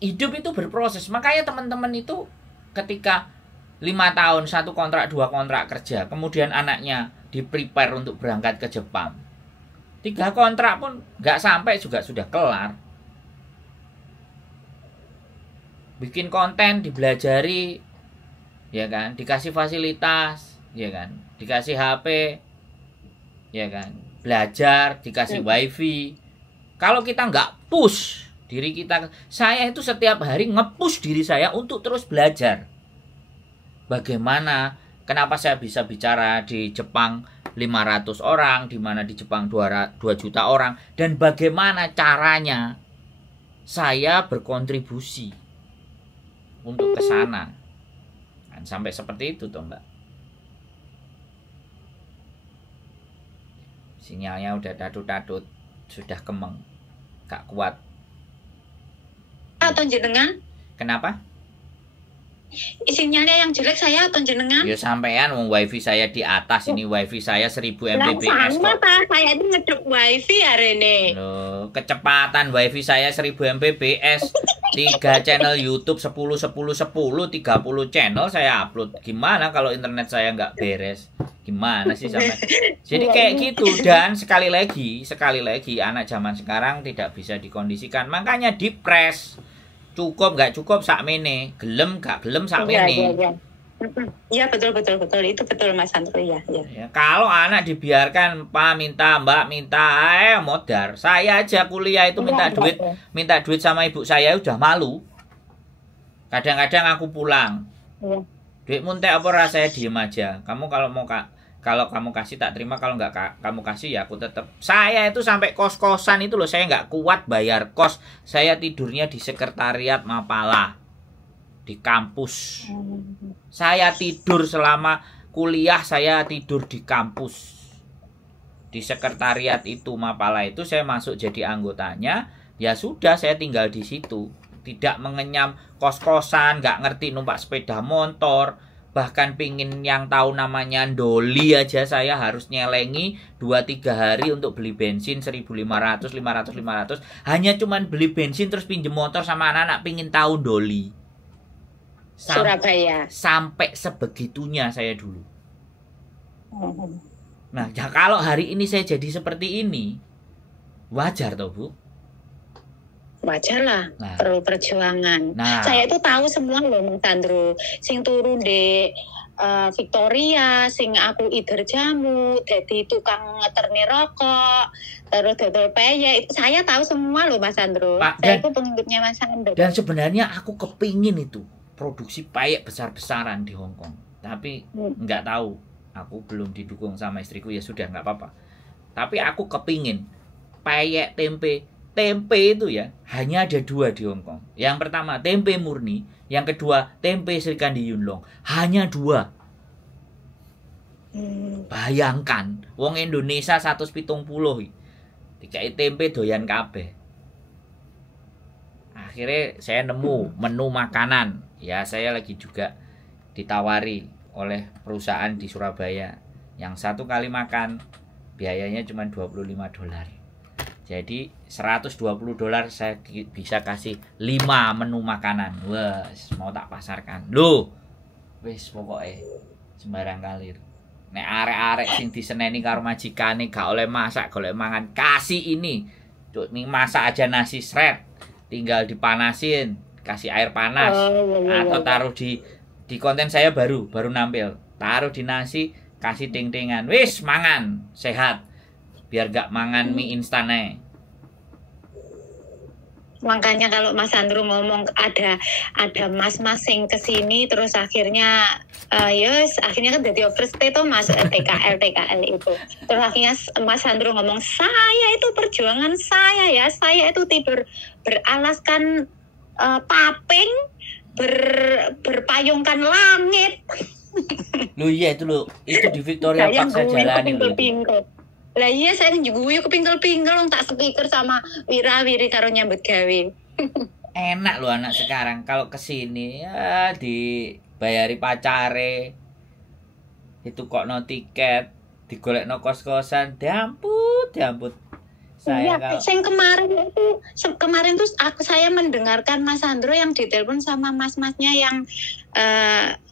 hidup itu berproses. Makanya teman-teman itu ketika 5 tahun, 1 kontrak, 2 kontrak kerja, kemudian anaknya di-prepare untuk berangkat ke Jepang, 3 kontrak pun nggak sampai juga sudah kelar. bikin konten, dibelajari, ya kan, dikasih fasilitas, ya kan, dikasih HP, ya kan, belajar, dikasih wifi. Kalau kita nggak push diri kita, saya itu setiap hari nge-push diri saya untuk terus belajar. Bagaimana, kenapa saya bisa bicara di Jepang 500 orang, di mana di Jepang 2 juta orang, dan bagaimana caranya saya berkontribusi untuk ke sana. Kan sampai seperti itu toh, Mbak. Sinyalnya udah dadut-dadut, sudah kemeng, gak kuat. Atau jenengan? Kenapa? Sinyalnya yang jelek saya atau jenengan? Ya sampean, wifi saya di atas, ini wifi saya 1000 Mbps sama kok. saya itu ngeduk wifi ya Rene. Loh, kecepatan wifi saya 1000 Mbps, 3 channel YouTube 10 10 10 30 channel saya upload. Gimana kalau internet saya nggak beres? Gimana sih sampai? Jadi kayak gitu. Dan sekali lagi anak zaman sekarang tidak bisa dikondisikan, makanya dipres. Cukup nggak cukup sakmene, gelem gak gelem sakmene. Iya betul itu betul Mas Sandro ya. Kalau anak dibiarkan Pak minta, Mbak minta, modar. Saya aja kuliah itu minta duit sama ibu saya udah malu. Kadang-kadang aku pulang. Duit muntek apa rasanya diem aja. Kamu kalau kamu kasih tak terima, kalau nggak kamu kasih ya aku tetap. Saya itu sampai kos-kosan itu loh, saya nggak kuat bayar kos. Saya tidurnya di sekretariat Mapala, di kampus. Saya tidur selama kuliah, saya tidur di kampus, di sekretariat itu Mapala itu. Saya masuk jadi anggotanya, ya sudah saya tinggal di situ. Tidak mengenyam kos-kosan, nggak ngerti numpak sepeda motor. Bahkan pingin yang tahu namanya doli aja saya harus nyelengi 2-3 hari untuk beli bensin 1.500, 500. Hanya cuman beli bensin terus pinjem motor sama anak-anak pingin tahu doli. Surabaya. Sampai sebegitunya saya dulu. Nah, ya kalau hari ini saya jadi seperti ini, wajar toh, Bu? Wajar lah, perlu perjuangan. Saya itu tahu semua loh Mas Sandro. Sing turu di Victoria, sing aku ider jamu, jadi tukang ngeterni rokok, terus dodol peyek. Saya tahu semua loh Mas Sandro. Saya itu pengikutnya Mas Sandro. Dan sebenarnya aku kepingin itu produksi peyek besar-besaran di Hong Kong. Tapi nggak tahu, aku belum didukung sama istriku, ya sudah nggak apa-apa. Tapi aku kepingin peyek tempe itu ya hanya ada 2 di Hong Kong. Yang pertama tempe murni, yang kedua tempe Sri Kandi Yunlong. Hanya 2. Bayangkan, wong Indonesia 170 dikai tempe doyan kabeh. Akhirnya saya nemu menu makanan. Ya saya lagi juga ditawari oleh perusahaan di Surabaya. Yang 1 kali makan biayanya cuma $25. Jadi $120 saya bisa kasih 5 menu makanan. Wah, mau tak pasarkan. Loh, wis pokoknya sembarang kalir. Nek arek-arek sing diseneni karo majikane gak oleh masak, golek mangan, kasih ini. Cuk, ning masak aja nasi sret. Tinggal dipanasin, kasih air panas. Atau taruh di konten saya baru nampil. Taruh di nasi, kasih ting-tingan. Wis mangan, sehat. Biar gak mangan mie instan aja. Makanya kalau Mas Sandro ngomong ada mas-mas yang kesini terus akhirnya akhirnya kan jadi overstay tuh Mas TKL itu. Terus akhirnya Mas Sandro ngomong saya itu perjuangan saya itu tidur beralaskan paping berpayungkan langit. Lu iya itu di Victoria Park saya jalani loh. Lah iya saya juga kepingkel-pingkel tak speaker sama wira-wiri karo nyambut gawe. Enak loh anak sekarang kalau kesini ya dibayari pacare. Itu kok no tiket, digolek no kos-kosan, diamput. Saya kalau kemarin tuh saya mendengarkan Mas Sandro yang ditelepon sama mas-masnya yang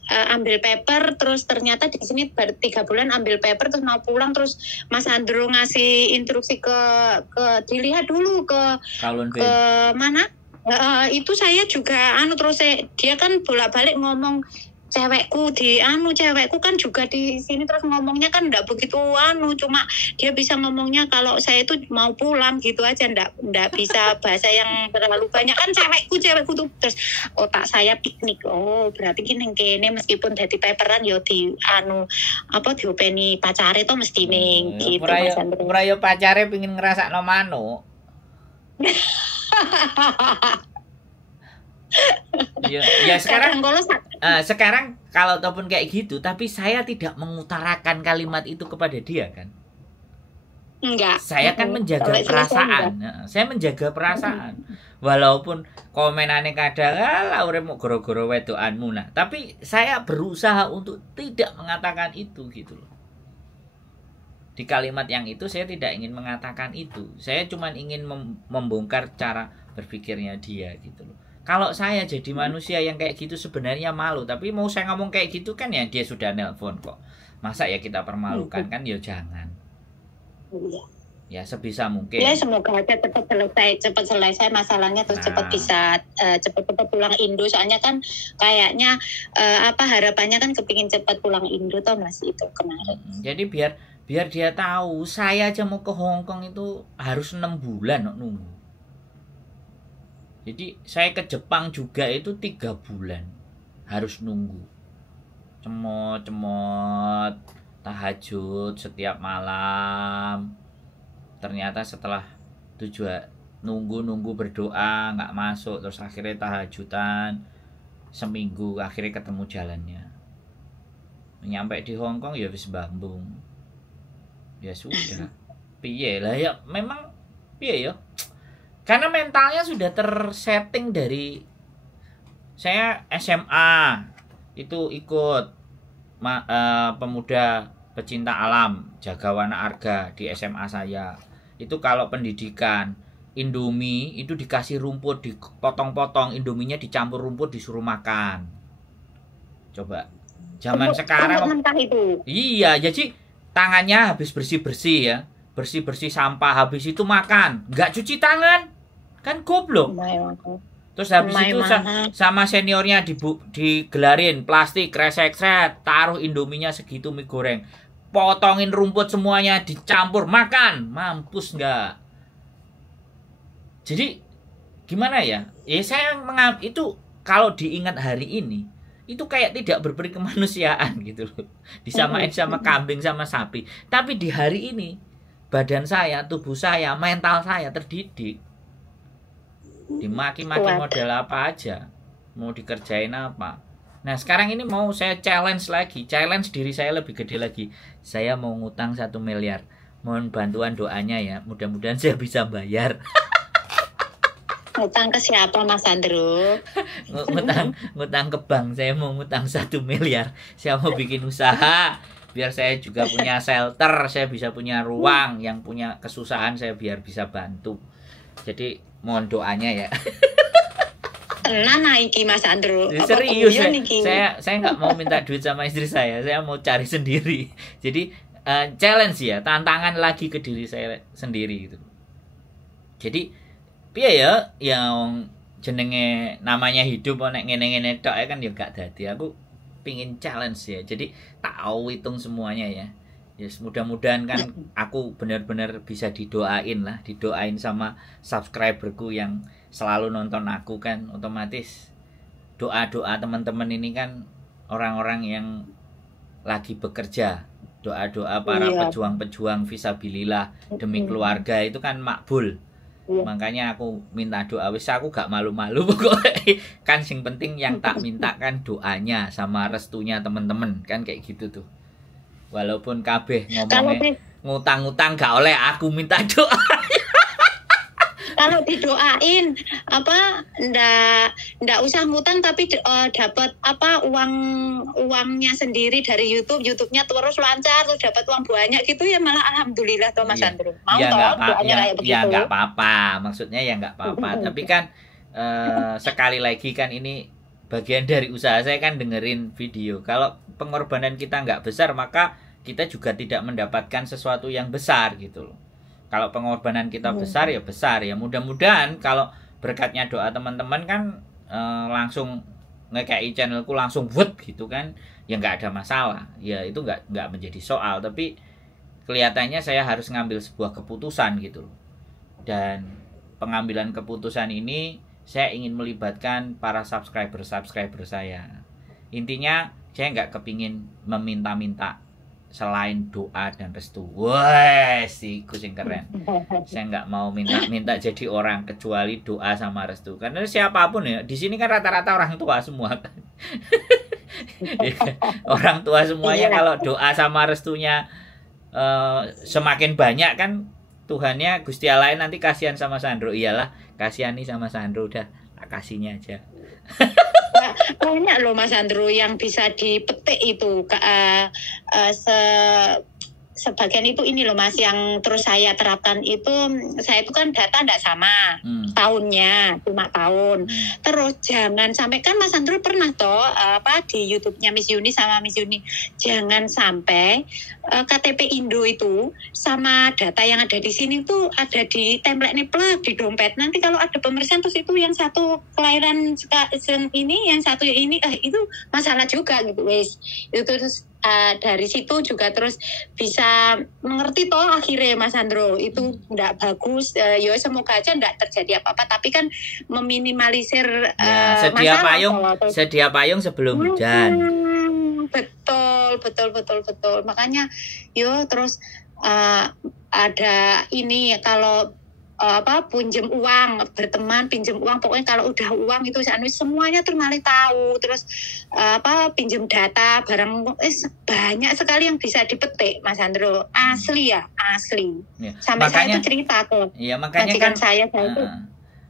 ambil paper, terus ternyata di sini baru 3 bulan ambil paper terus mau pulang, terus Mas Sandro ngasih instruksi ke dilihat dulu ke mana Itu saya juga terus dia kan bolak-balik ngomong cewekku kan juga di sini, terus ngomongnya kan enggak begitu cuma dia bisa ngomongnya kalau saya itu mau pulang gitu aja, enggak bisa bahasa yang terlalu banyak kan cewekku tuh. Terus otak saya piknik, berarti kene meskipun dadi paperan yo di diopeni pacare to mesti ning gitu. Ora yo pacare pengin ngrasakno manuk. Ya sekarang kalau ataupun kayak gitu, tapi saya tidak mengutarakan kalimat itu kepada dia kan. Enggak. Saya kan menjaga perasaan. Saya menjaga perasaan. Walaupun komenannya kadang urip mok goro-goro wedokanmu nah, tapi saya berusaha untuk tidak mengatakan itu gitu loh. Di kalimat yang itu saya tidak ingin mengatakan itu. Saya cuma ingin membongkar cara berpikirnya dia gitu loh. Kalau saya jadi manusia yang kayak gitu sebenarnya malu, tapi mau saya ngomong kayak gitu kan ya dia sudah nelpon kok. Masa ya kita permalukan kan, ya jangan. Ya sebisa mungkin. Ya semoga aja cepat selesai masalahnya, terus cepat bisa cepat pulang Indo, soalnya kan kayaknya harapannya kan kepingin cepat pulang Indo toh Mas itu kemarin. Jadi biar dia tahu saya aja mau ke Hong Kong itu harus 6 bulan nunggu. Jadi saya ke Jepang juga itu 3 bulan harus nunggu. Cemot tahajud setiap malam. Ternyata setelah nunggu berdoa nggak masuk, terus akhirnya tahajudan seminggu, akhirnya ketemu jalannya. Nyampe di Hong Kong ya wis bambung. Ya sudah. Piye lah ya, memang piye ya. Karena mentalnya sudah tersetting dari saya SMA itu ikut pemuda pecinta alam Jagawana Arga di SMA saya. Itu kalau pendidikan Indomie itu dikasih rumput, dipotong-potong, Indominya dicampur rumput disuruh makan. Coba. Zaman sekarang itu. Iya, jadi tangannya habis bersih-bersih ya. Bersih-bersih sampah, habis itu makan, nggak cuci tangan. Kan goblok. Terus habis itu sama seniornya digelarin plastik kresek-kresek, taruh Indominya segitu mie goreng, potongin rumput semuanya dicampur makan, mampus nggak? Jadi gimana ya? Ya saya itu kalau diingat hari ini itu kayak tidak berperi kemanusiaan gitu loh. Disamain sama kambing sama sapi. Tapi di hari ini badan saya, tubuh saya, mental saya terdidik. Dimaki-maki model apa aja, mau dikerjain apa. Nah sekarang ini mau saya challenge diri saya lebih gede lagi. Saya mau ngutang 1 miliar. Mohon bantuan doanya ya, mudah-mudahan saya bisa bayar. Ngutang ke siapa Mas Andrew? ngutang ke bank. Saya mau ngutang 1 miliar. Saya mau bikin usaha biar saya juga punya shelter, saya bisa punya ruang, yang punya kesusahan saya biar bisa bantu. Jadi mohon doanya ya. Tenan iki Mas Andrew. Serius saya nggak mau minta duit sama istri saya mau cari sendiri. Jadi challenge ya, tantangan lagi ke diri saya sendiri gitu. Jadi piye ya yang jenenge namanya hidup nek ngene-ngene tok kan ya gak dadi. Aku pingin challenge ya. Jadi tahu hitung semuanya ya. Yes, mudah-mudahan kan aku benar-benar bisa didoain sama subscriberku yang selalu nonton aku kan. Otomatis doa-doa teman-teman ini kan orang-orang yang lagi bekerja, doa-doa para pejuang-pejuang fisabilillah demi keluarga itu kan makbul. Makanya aku minta doa, wis aku gak malu-malu pokoknya. Kan sing penting yang tak minta kan doanya sama restunya teman-teman kan kayak gitu tuh. Walaupun kabeh ngomongnya ngutang-ngutang gak oleh, aku minta doa. Kalau didoain ndak usah ngutang, tapi dapat uangnya sendiri dari YouTube-nya terus lancar, terus dapat uang banyak gitu ya, malah alhamdulillah toh Mas Andrew. Mau ya, toh doanya kayak begitu. Ya enggak apa-apa, maksudnya ya enggak apa-apa. Tapi kan sekali lagi kan ini bagian dari usaha saya kan dengerin video. Kalau pengorbanan kita enggak besar, maka kita juga tidak mendapatkan sesuatu yang besar gitu loh. Kalau pengorbanan kita besar ya besar ya. Mudah-mudahan kalau berkatnya doa teman-teman kan langsung ngekei channelku langsung wet gitu kan, ya nggak ada masalah, ya itu nggak menjadi soal. Tapi kelihatannya saya harus ngambil sebuah keputusan gitu loh. Dan pengambilan keputusan ini saya ingin melibatkan para subscriber saya. Intinya saya nggak kepingin meminta-minta selain doa dan restu. Wah, sih kucing keren. Saya nggak mau minta jadi orang kecuali doa sama restu. Karena siapapun ya, di sini kan rata-rata orang tua semua kan. Orang tua semuanya kalau doa sama restunya semakin banyak kan, Tuhannya Gusti Allah nanti kasihan sama Sandro. Iyalah, kasihani sama Sandro, udah kasihnya aja. Banyak loh Mas Andrew yang bisa dipetik itu sebagian itu ini loh Mas, yang terus saya terapkan itu. Saya itu kan data tidak sama tahunnya, cuma tahun. Terus jangan sampai, kan Mas Andrew pernah toh di YouTube-nya Miss Yuni sama Miss Yuni, jangan sampai KTP Indo itu sama data yang ada di sini tuh ada di template plug di dompet. Nanti kalau ada pemeriksaan terus itu yang satu kelahiran ini, yang satu ini, itu masalah juga gitu wes. Itu terus dari situ juga terus bisa mengerti toh akhirnya Mas Andro itu enggak bagus. Ya semoga aja enggak terjadi apa-apa, tapi kan meminimalisir sedia payung sebelum hujan. Betul. Makanya terus ada ini, kalau pinjam uang, berteman pinjam uang, pokoknya kalau udah uang itu semuanya tuh malah tahu. Terus pinjam data barang, banyak sekali yang bisa dipetik Mas Andro. Asli. Sampai saya itu cerita ke makanya kan saya itu.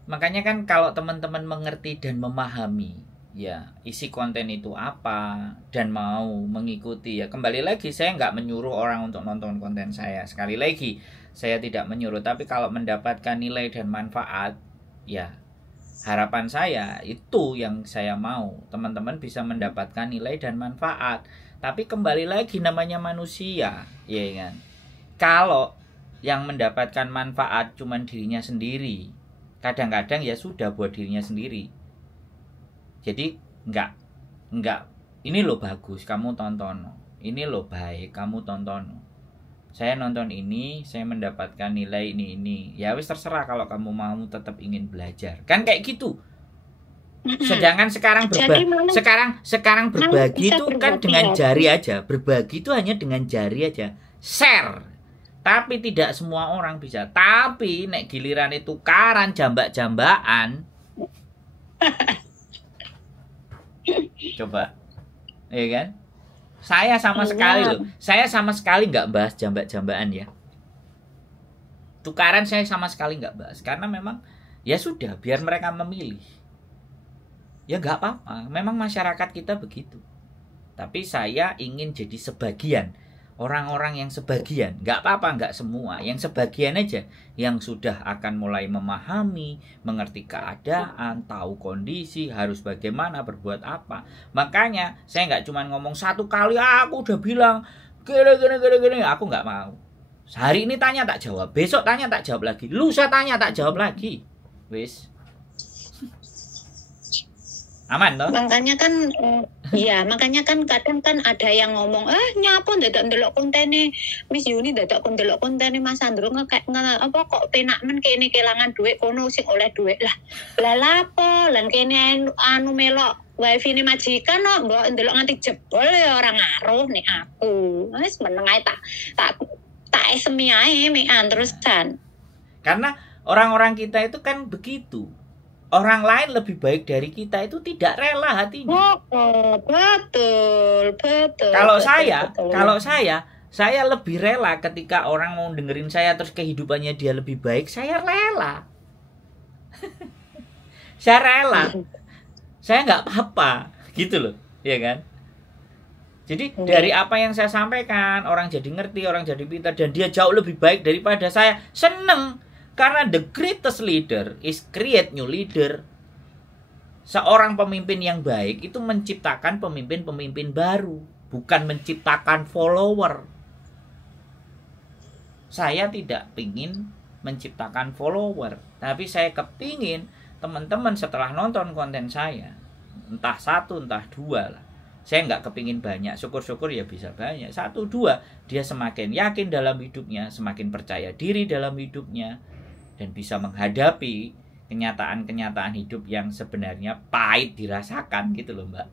Makanya kan kalau teman-teman mengerti dan memahami ya isi konten itu apa dan mau mengikuti, ya kembali lagi saya nggak menyuruh orang untuk nonton konten saya. Sekali lagi saya tidak menyuruh, tapi kalau mendapatkan nilai dan manfaat, ya harapan saya itu yang saya mau. Teman-teman bisa mendapatkan nilai dan manfaat. Tapi kembali lagi namanya manusia, ya kan. Kalau yang mendapatkan manfaat cuman dirinya sendiri, kadang-kadang ya sudah buat dirinya sendiri. Jadi enggak ini loh bagus, kamu tonton. Ini loh baik, kamu tonton. Saya nonton ini, saya mendapatkan nilai ini. Ya wis terserah kalau kamu mau tetap ingin belajar. Kan kayak gitu. Sedangkan sekarang sekarang berbagi itu kan dengan jari aja. Berbagi itu hanya dengan jari aja. Share. Tapi tidak semua orang bisa. Tapi nek giliran itu tukaran jambak-jambakan. Coba. Iya kan? Saya sama sekali nggak bahas jambak-jambakan ya. Tukaran saya sama sekali nggak bahas. Karena memang ya sudah, biar mereka memilih. Ya nggak apa-apa. Memang masyarakat kita begitu. Tapi saya ingin jadi sebagian. Orang-orang yang sebagian. Nggak apa-apa, nggak semua. Yang sebagian aja. Yang sudah akan mulai memahami, mengerti keadaan, tahu kondisi, harus bagaimana, berbuat apa. Makanya saya nggak cuma ngomong satu kali, aku udah bilang gini. Aku nggak mau. Hari ini tanya tak jawab, besok tanya tak jawab lagi, lusa tanya tak jawab lagi. Wis. Aman toh? Makanya kan kadang kan ada yang ngomong, nyapa dadak ndelok kontene Miss Yuni, dadak ndelok kontene Mas Andro kok penak men kene kelangan duit kono sing oleh duit lah. Lah lapo lan kene anu melok wifi ne majikan kok mbok ndelok nganti jebol ya ora ngaruh nek aku. Wis meneng ae tak esemi ae mekan terusan. Karena orang-orang kita itu kan begitu. Orang lain lebih baik dari kita itu tidak rela hatinya. Betul. Kalau saya lebih rela ketika orang mau dengerin saya terus kehidupannya dia lebih baik, saya rela. Saya rela. Saya nggak apa-apa, gitu loh, ya kan? Jadi dari apa yang saya sampaikan, orang jadi ngerti, orang jadi pintar, dan dia jauh lebih baik daripada saya. Seneng. Karena the greatest leader is create new leader. Seorang pemimpin yang baik itu menciptakan pemimpin-pemimpin baru, bukan menciptakan follower. Saya tidak ingin menciptakan follower, tapi saya kepingin teman-teman setelah nonton konten saya, entah 1, entah 2 lah, saya nggak kepingin banyak, syukur-syukur ya bisa banyak, 1, 2, dia semakin yakin dalam hidupnya, semakin percaya diri dalam hidupnya, dan bisa menghadapi kenyataan-kenyataan hidup yang sebenarnya pahit dirasakan gitu loh Mbak.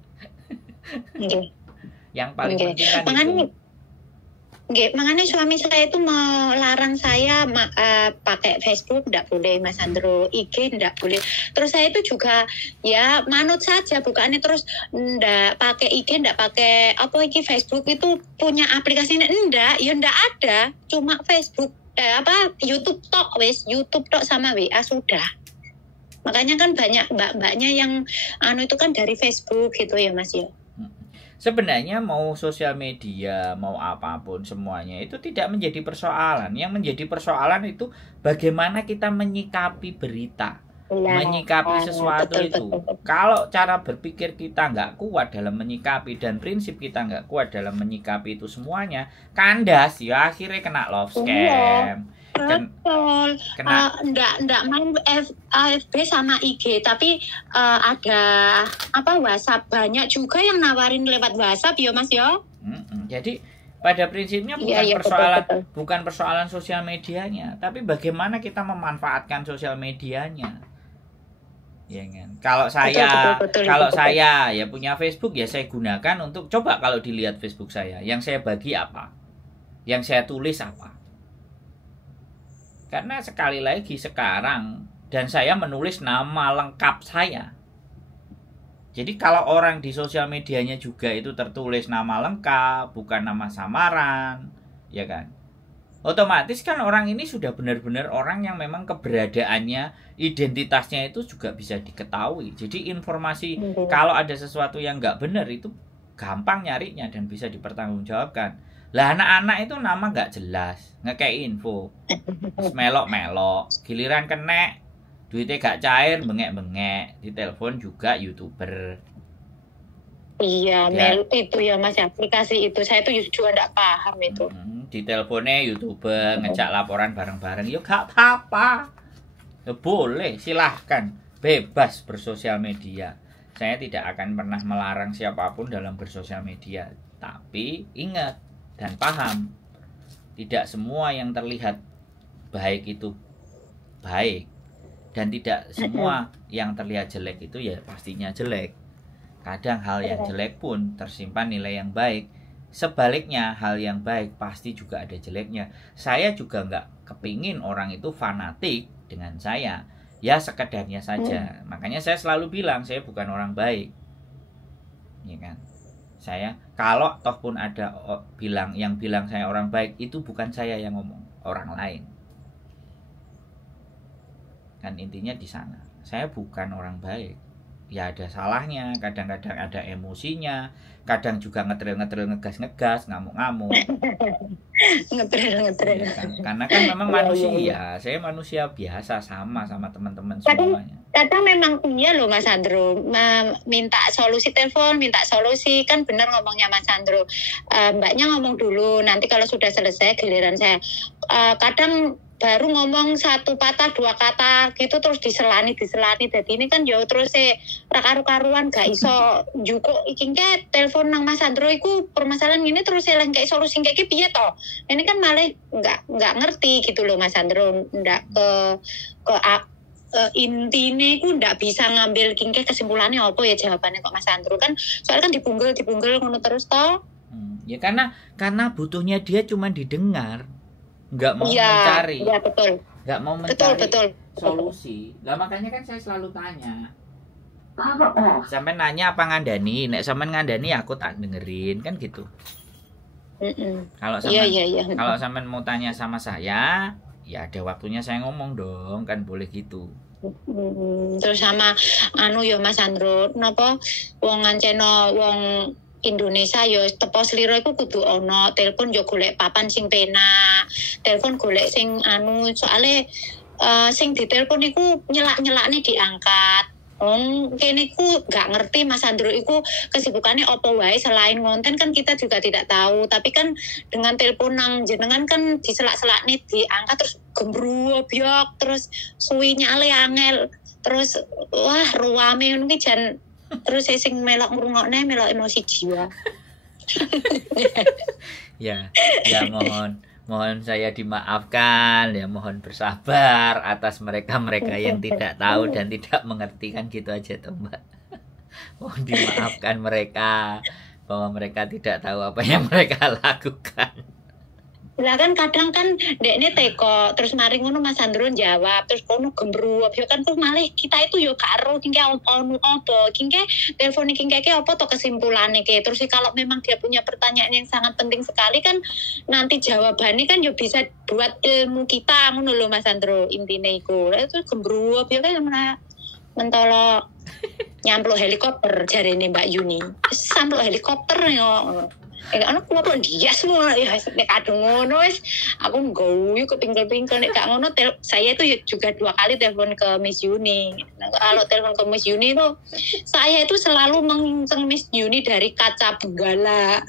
Yang paling penting kan itu. Makanya suami saya itu melarang saya pakai Facebook, enggak boleh Mas Andro, IG enggak boleh. Terus saya itu juga ya manut saja, bukannya terus enggak pakai IG, enggak pakai Facebook itu punya aplikasinya enggak, ya enggak ada, cuma Facebook YouTube tok YouTube tok sama WA sudah. Makanya kan banyak mbak-mbaknya yang itu kan dari Facebook gitu ya Mas ya. Sebenarnya mau sosial media, mau apapun semuanya itu tidak menjadi persoalan. Yang menjadi persoalan itu bagaimana kita menyikapi berita, menyikapi sesuatu itu. Kalau cara berpikir kita nggak kuat dalam menyikapi dan prinsip kita nggak kuat dalam menyikapi itu semuanya, kandas ya akhirnya kena love scam. Betul. Enggak main AFB sama IG, tapi ada WhatsApp, banyak juga yang nawarin lewat WhatsApp ya Mas ya. Jadi pada prinsipnya bukan persoalan sosial medianya, tapi bagaimana kita memanfaatkan sosial medianya. Ya kan? Kalau saya ya punya Facebook ya saya gunakan untuk coba kalau dilihat Facebook saya, yang saya bagi apa? Yang saya tulis apa? Karena sekali lagi sekarang, dan saya menulis nama lengkap saya. Jadi kalau orang di sosial medianya juga itu tertulis nama lengkap, bukan nama samaran, ya kan? Otomatis kan orang ini sudah benar-benar orang yang memang keberadaannya, identitasnya itu juga bisa diketahui. Jadi informasi kalau ada sesuatu yang nggak benar itu gampang nyarinya dan bisa dipertanggungjawabkan. Lah anak-anak itu nama nggak jelas, ngekei info, melok-melok, giliran kena, duitnya gak cair, bengek-bengek, ditelepon juga YouTuber. Iya, ya. Itu ya Mas, aplikasi itu, saya tuh juga nggak paham itu. Diteleponnya YouTuber, ngejak laporan bareng-bareng, ya gak apa-apa, ya boleh, silahkan, bebas bersosial media. Saya tidak akan pernah melarang siapapun dalam bersosial media, tapi ingat dan paham, tidak semua yang terlihat baik itu baik, dan tidak semua yang terlihat jelek itu ya pastinya jelek. Kadang hal yang jelek pun tersimpan nilai yang baik. Sebaliknya hal yang baik pasti juga ada jeleknya. Saya juga nggak kepingin orang itu fanatik dengan saya, ya sekedarnya saja. Makanya saya selalu bilang saya bukan orang baik, ya kan? Saya kalau toh pun ada yang bilang saya orang baik, itu bukan saya yang ngomong, orang lain. Kan intinya di sana. Saya bukan orang baik. Ya ada salahnya, kadang-kadang ada emosinya, kadang juga ngetril, ngegas, ngamuk-ngamuk. Ngetril. Ya kan? Karena kan memang manusia, saya manusia biasa sama teman-teman semuanya. Kadang memang iya loh Mas Andro, minta solusi telepon, minta solusi, kan benar ngomongnya Mas Andro. Mbaknya ngomong dulu, nanti kalau sudah selesai giliran saya. Kadang baru ngomong 1 patah 2 kata gitu terus diselani. Jadi ini kan jauh terus karu-karuan gak iso juko iki telepon nang Mas Andro iku permasalahan ini terus saya kayak solusi kayak piye toh. Ini kan malah nggak ngerti gitu loh Mas Andro, ndak ke intinya aku ndak bisa ngambil kesimpulannya apa ya jawabannya kok Mas Andro kan soalnya kan dibunggel ngono terus toh. Ya karena butuhnya dia cuma didengar. Nggak mau mencari, ya betul, nggak mau mencari betul. solusi. Lah makanya kan saya selalu tanya, sampai nanya apa ngandani, nek sampean ngandani aku tak dengerin kan gitu. Kalau sampean mau tanya sama saya, ya ada waktunya saya ngomong dong, kan boleh gitu. Terus sama ya Mas Andro, napa wong nganceno wong Indonesia yo tepo sliro iku kudu ono telepon yo golek papan sing penak, telepon golek sing soalnya sing ditelepon iku nyelak-nyelakne diangkat. Kene ku gak ngerti Mas Andro iku kesibukannya apa wae selain konten kan kita juga tidak tahu, tapi kan dengan telepon nang jenengan kan diselak-selakne diangkat terus gembruwo biok terus suwinya ale angel. Terus wah ruame ngono ki jan terus sing melok ngrungokne melok emosi jiwa. Ya, ya mohon saya dimaafkan, ya mohon bersabar atas mereka yang tidak tahu dan tidak mengerti, kan gitu aja toh Mbak. Mohon dimaafkan mereka bahwa mereka tidak tahu apa yang mereka lakukan. Lah kan kadang kan dekne teko terus mari ngono Mas Sandro jawab terus kono gembruwep yo kan terus malih kita itu yo karo kingke apa kingke telepon kingke apa to kesimpulane ke terus kalau memang dia punya pertanyaan yang sangat penting sekali kan nanti jawabannya kan yo bisa buat ilmu kita ngono lho Mas Sandro intine iku itu gembruwep yo kan mentolo nyampluk helikopter jarene Mbak Yuni sampluk helikopter yo anak kulo dia semua ya nek kadung ngono wis aku ngguyu kepingkel-pingkel nek gak ngono saya itu juga 2 kali telepon ke Miss Yuni. Kalau telepon ke Miss Yuni itu saya itu selalu menginceng Miss Yuni dari kaca benggala.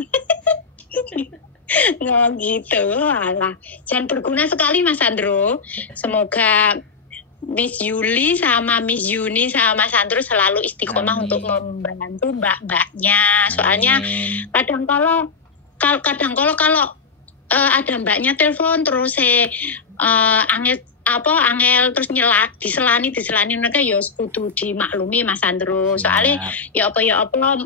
Nggak gitu, alah. Jangan berguna sekali Mas Sandro. Semoga Miss Yuli sama Miss Yuni sama Mas Sandro selalu istiqomah untuk membantu mbak-mbaknya. Soalnya kadang kalau ada mbaknya telepon terus angel terus diselani mereka ya kudu dimaklumi Mas Sandro. Soalnya ya apa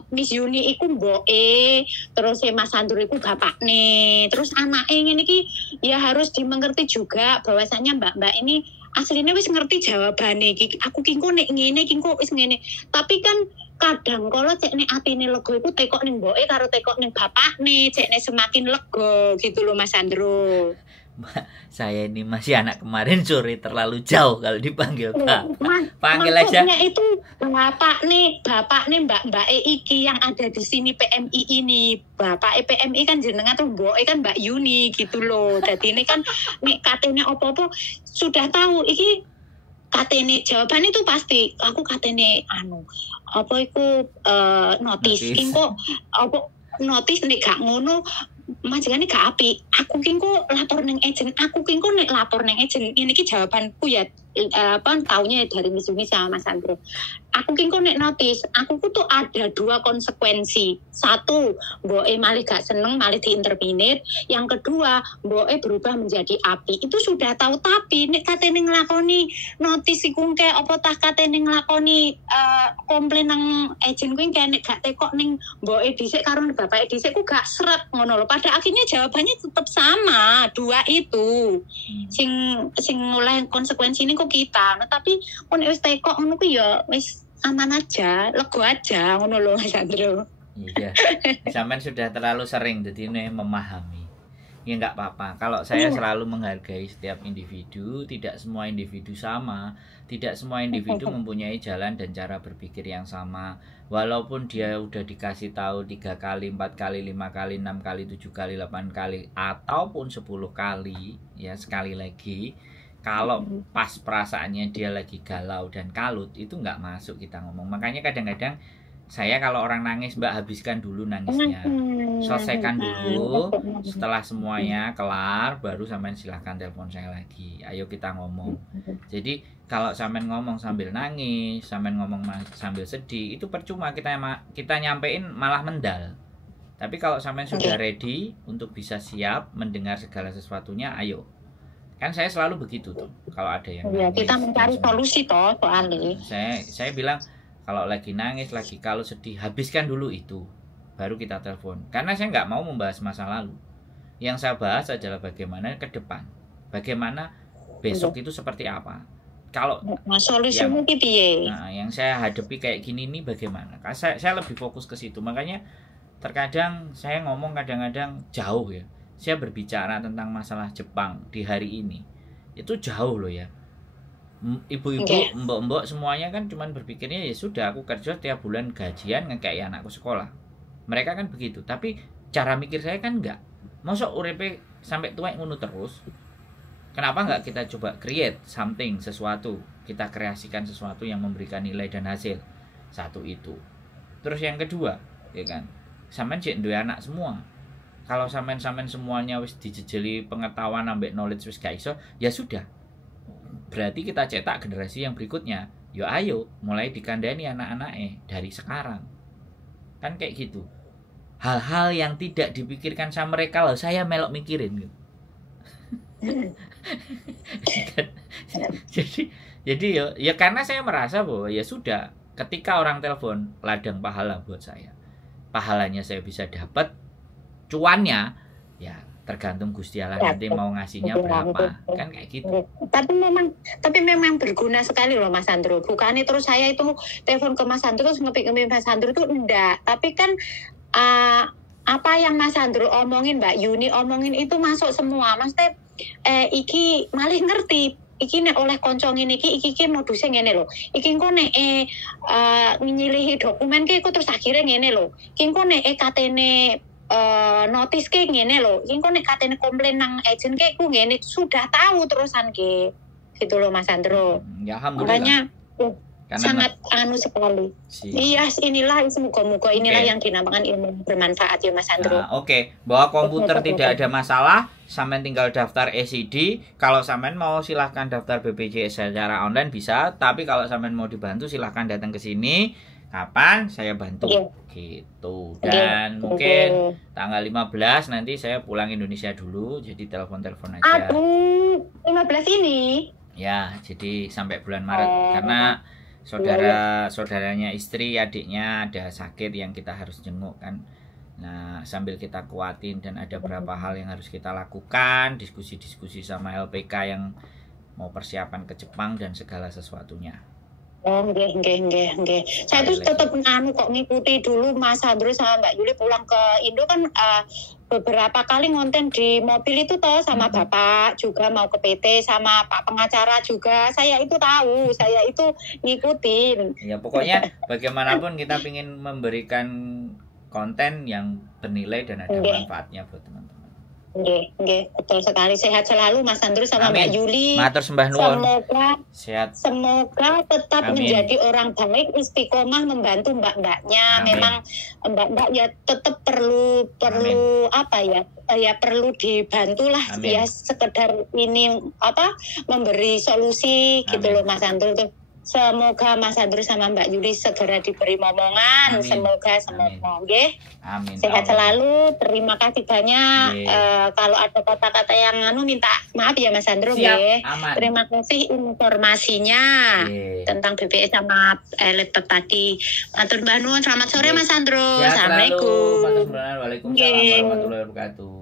Miss Yuni iku mboke terus Mas Sandro iku bapakne terus anake ngene iki ya harus dimengerti juga bahwasanya mbak-mbak ini aslinya wis ngerti jawabane iki aku kingko nek ngene kingko wis ngene tapi kan kadang kalau cek nek atine lega iku tekok ning mboke karo tekok ning bapakne cek nek semakin lega gitu loh Mas Sandro. Saya ini masih anak kemarin sore terlalu jauh kalau dipanggil Kak. Panggil aja. Maksudnya itu bapak nih mbak iki yang ada di sini PMI ini. Bapak PMI kan jenengan tuh mbok kan Mbak Yuni gitu loh. Jadi ini kan nek katene opo-opo sudah tahu iki katene jawaban itu pasti. Aku katene apa iku notis. Kok apa notis nek gak ngono majengane gak apik. Aku ki kok lapor ning agent. Aku ki kok nek lapor ning agent. Ini ki jawabanku ya taunya dari Miss Yuni sama Mas Sandro. Aku ki kok nek notis, aku tuh ada 2 konsekuensi. 1, mboke malih gak seneng, malih diinterminate. Yang kedua, mboke berubah menjadi api. Itu sudah tahu tapi nek katene nglakoni notis iku kayak apa tah katene nglakoni komplain nang agent kuwi nek gak tekok ning mboke dhisik karo bapake dhisik ku gak srek ngono lho. Pada akhirnya jawabannya tetap sama, 2 itu. Sing mulai konsekuensi ini kok kita. Nah, tapi kon wis tekok ngono ku ya wis aman aja, lego aja ngono lho Mas Sandro. Iya. Sampean sudah terlalu sering jadi ini memahami. Ya enggak apa-apa. Kalau saya selalu menghargai setiap individu, tidak semua individu sama, tidak semua individu mempunyai jalan dan cara berpikir yang sama. Walaupun dia udah dikasih tahu 3 kali, 4 kali, 5 kali, 6 kali, 7 kali, 8 kali ataupun 10 kali, ya sekali lagi kalau pas perasaannya dia lagi galau dan kalut itu nggak masuk kita ngomong. Makanya kadang-kadang saya kalau orang nangis Mbak habiskan dulu nangisnya, selesaikan dulu, setelah semuanya kelar baru sampean silahkan telepon saya lagi, ayo kita ngomong. Jadi kalau sampean ngomong sambil nangis, sampean ngomong sambil sedih itu percuma, kita nyampein malah mendal. Tapi kalau sampean sudah ready untuk bisa siap mendengar segala sesuatunya, ayo. Kan saya selalu begitu tuh kalau ada yang nangis, kita mencari solusi toh soalnya. Saya bilang kalau lagi nangis, lagi kalau sedih, habiskan dulu itu, baru kita telepon. Karena saya nggak mau membahas masa lalu. Yang saya bahas adalah bagaimana ke depan, bagaimana besok itu seperti apa. Kalau solusinya piye? Nah, yang saya hadapi kayak gini nih bagaimana? Saya lebih fokus ke situ. Makanya terkadang saya ngomong kadang-kadang jauh ya. Saya berbicara tentang masalah Jepang di hari ini. Itu jauh loh ya. Ibu-ibu, mbok-mbok semuanya kan cuman berpikirnya ya sudah aku kerja tiap bulan gajian ngekei anakku sekolah. Mereka kan begitu, tapi cara mikir saya kan enggak. Mosok urepe sampai tua ngono terus. Kenapa enggak kita coba create something, sesuatu. Kita kreasikan sesuatu yang memberikan nilai dan hasil. Satu itu. Terus yang kedua, ya kan. Sampean jek duwe anak semua. Kalau sampean semuanya wis dijejeli pengetahuan ambek knowledge wis gak iso, ya sudah. Berarti kita cetak generasi yang berikutnya yo ayo mulai dikandani anak-anaknya dari sekarang. Kan kayak gitu. Hal-hal yang tidak dipikirkan sama mereka loh, saya melok mikirin gitu. jadi ya karena saya merasa bahwa ya sudah, ketika orang telepon ladang pahala buat saya, pahalanya saya bisa dapat, cuannya ya tergantung Gusti Allah nanti mau ngasihnya berapa, kan kayak gitu. Tapi memang berguna sekali loh Mas Sandro. Bukannya terus saya itu telepon ke Mas Sandro terus ngepi Mas Sandro itu enggak, tapi kan apa yang Mas Sandro omongin, Mbak Yuni omongin itu masuk semua. Maksudnya iki malih ngerti. Iki nek oleh konco ngene iki modusnya ngene lho. Iki engko nek nyilihi dokumen ki iku terus akhirnya ngene lho. Iki engko nek katene notis ki ngene lho. Iki engko nek katene komplain nang agen ki iku ngene, sudah tahu terusan ki. Gitu loh Mas Sandro. Ya alhamdulillah. Makanya sangat sekali. Iya, inilah semoga inilah yang dinamakan ilmu bermanfaat ya Mas Sandro. Oke. Bahwa komputer tidak ada masalah, sampean tinggal daftar ECD. Kalau sampean mau silahkan daftar BPJS secara online bisa, tapi kalau sampean mau dibantu silahkan datang ke sini. Kapan saya bantu gitu. Dan mungkin tanggal 15 nanti saya pulang Indonesia dulu, jadi telepon-telepon aja. Aduh, 15 ini? Ya, jadi sampai bulan Maret karena saudaranya istri, adiknya ada sakit yang kita harus jenguk kan. Nah, sambil kita kuatin dan ada beberapa hal yang harus kita lakukan, diskusi-diskusi sama LPK yang mau persiapan ke Jepang dan segala sesuatunya. Nggih. Saya tuh tetap kok ngikuti dulu Mas Sandro sama Mbak Yuli pulang ke Indo kan beberapa kali ngonten di mobil itu toh sama Bapak juga mau ke PT sama Pak pengacara juga. Saya itu tahu, saya itu ngikutin. Ya pokoknya bagaimanapun kita ingin memberikan konten yang bernilai dan ada manfaatnya buat teman-teman. Nggih, betul sekali. Sehat selalu Mas Sandro sama Mbak Yuli. Matur sembah nuwun. Semoga tetap menjadi orang baik, istiqomah membantu mbak-mbaknya. Memang mbak-mbak ya tetap perlu apa ya? Ya perlu dibantulah ya, sekedar ini memberi solusi gitu loh Mas Sandro tuh. Semoga Mas Sandro sama Mbak Yuli segera diberi momongan. Semoga. Nggih. Amin. Sehat selalu. Terima kasih banyak. Kalau ada kata-kata yang minta maaf ya Mas Sandro. Siap. Terima kasih informasinya tentang BPS sama laptop tadi. Matur nuwun. Selamat sore Mas Sandro. Assalamualaikum. Waalaikumsalam warahmatullahi wabarakatuh.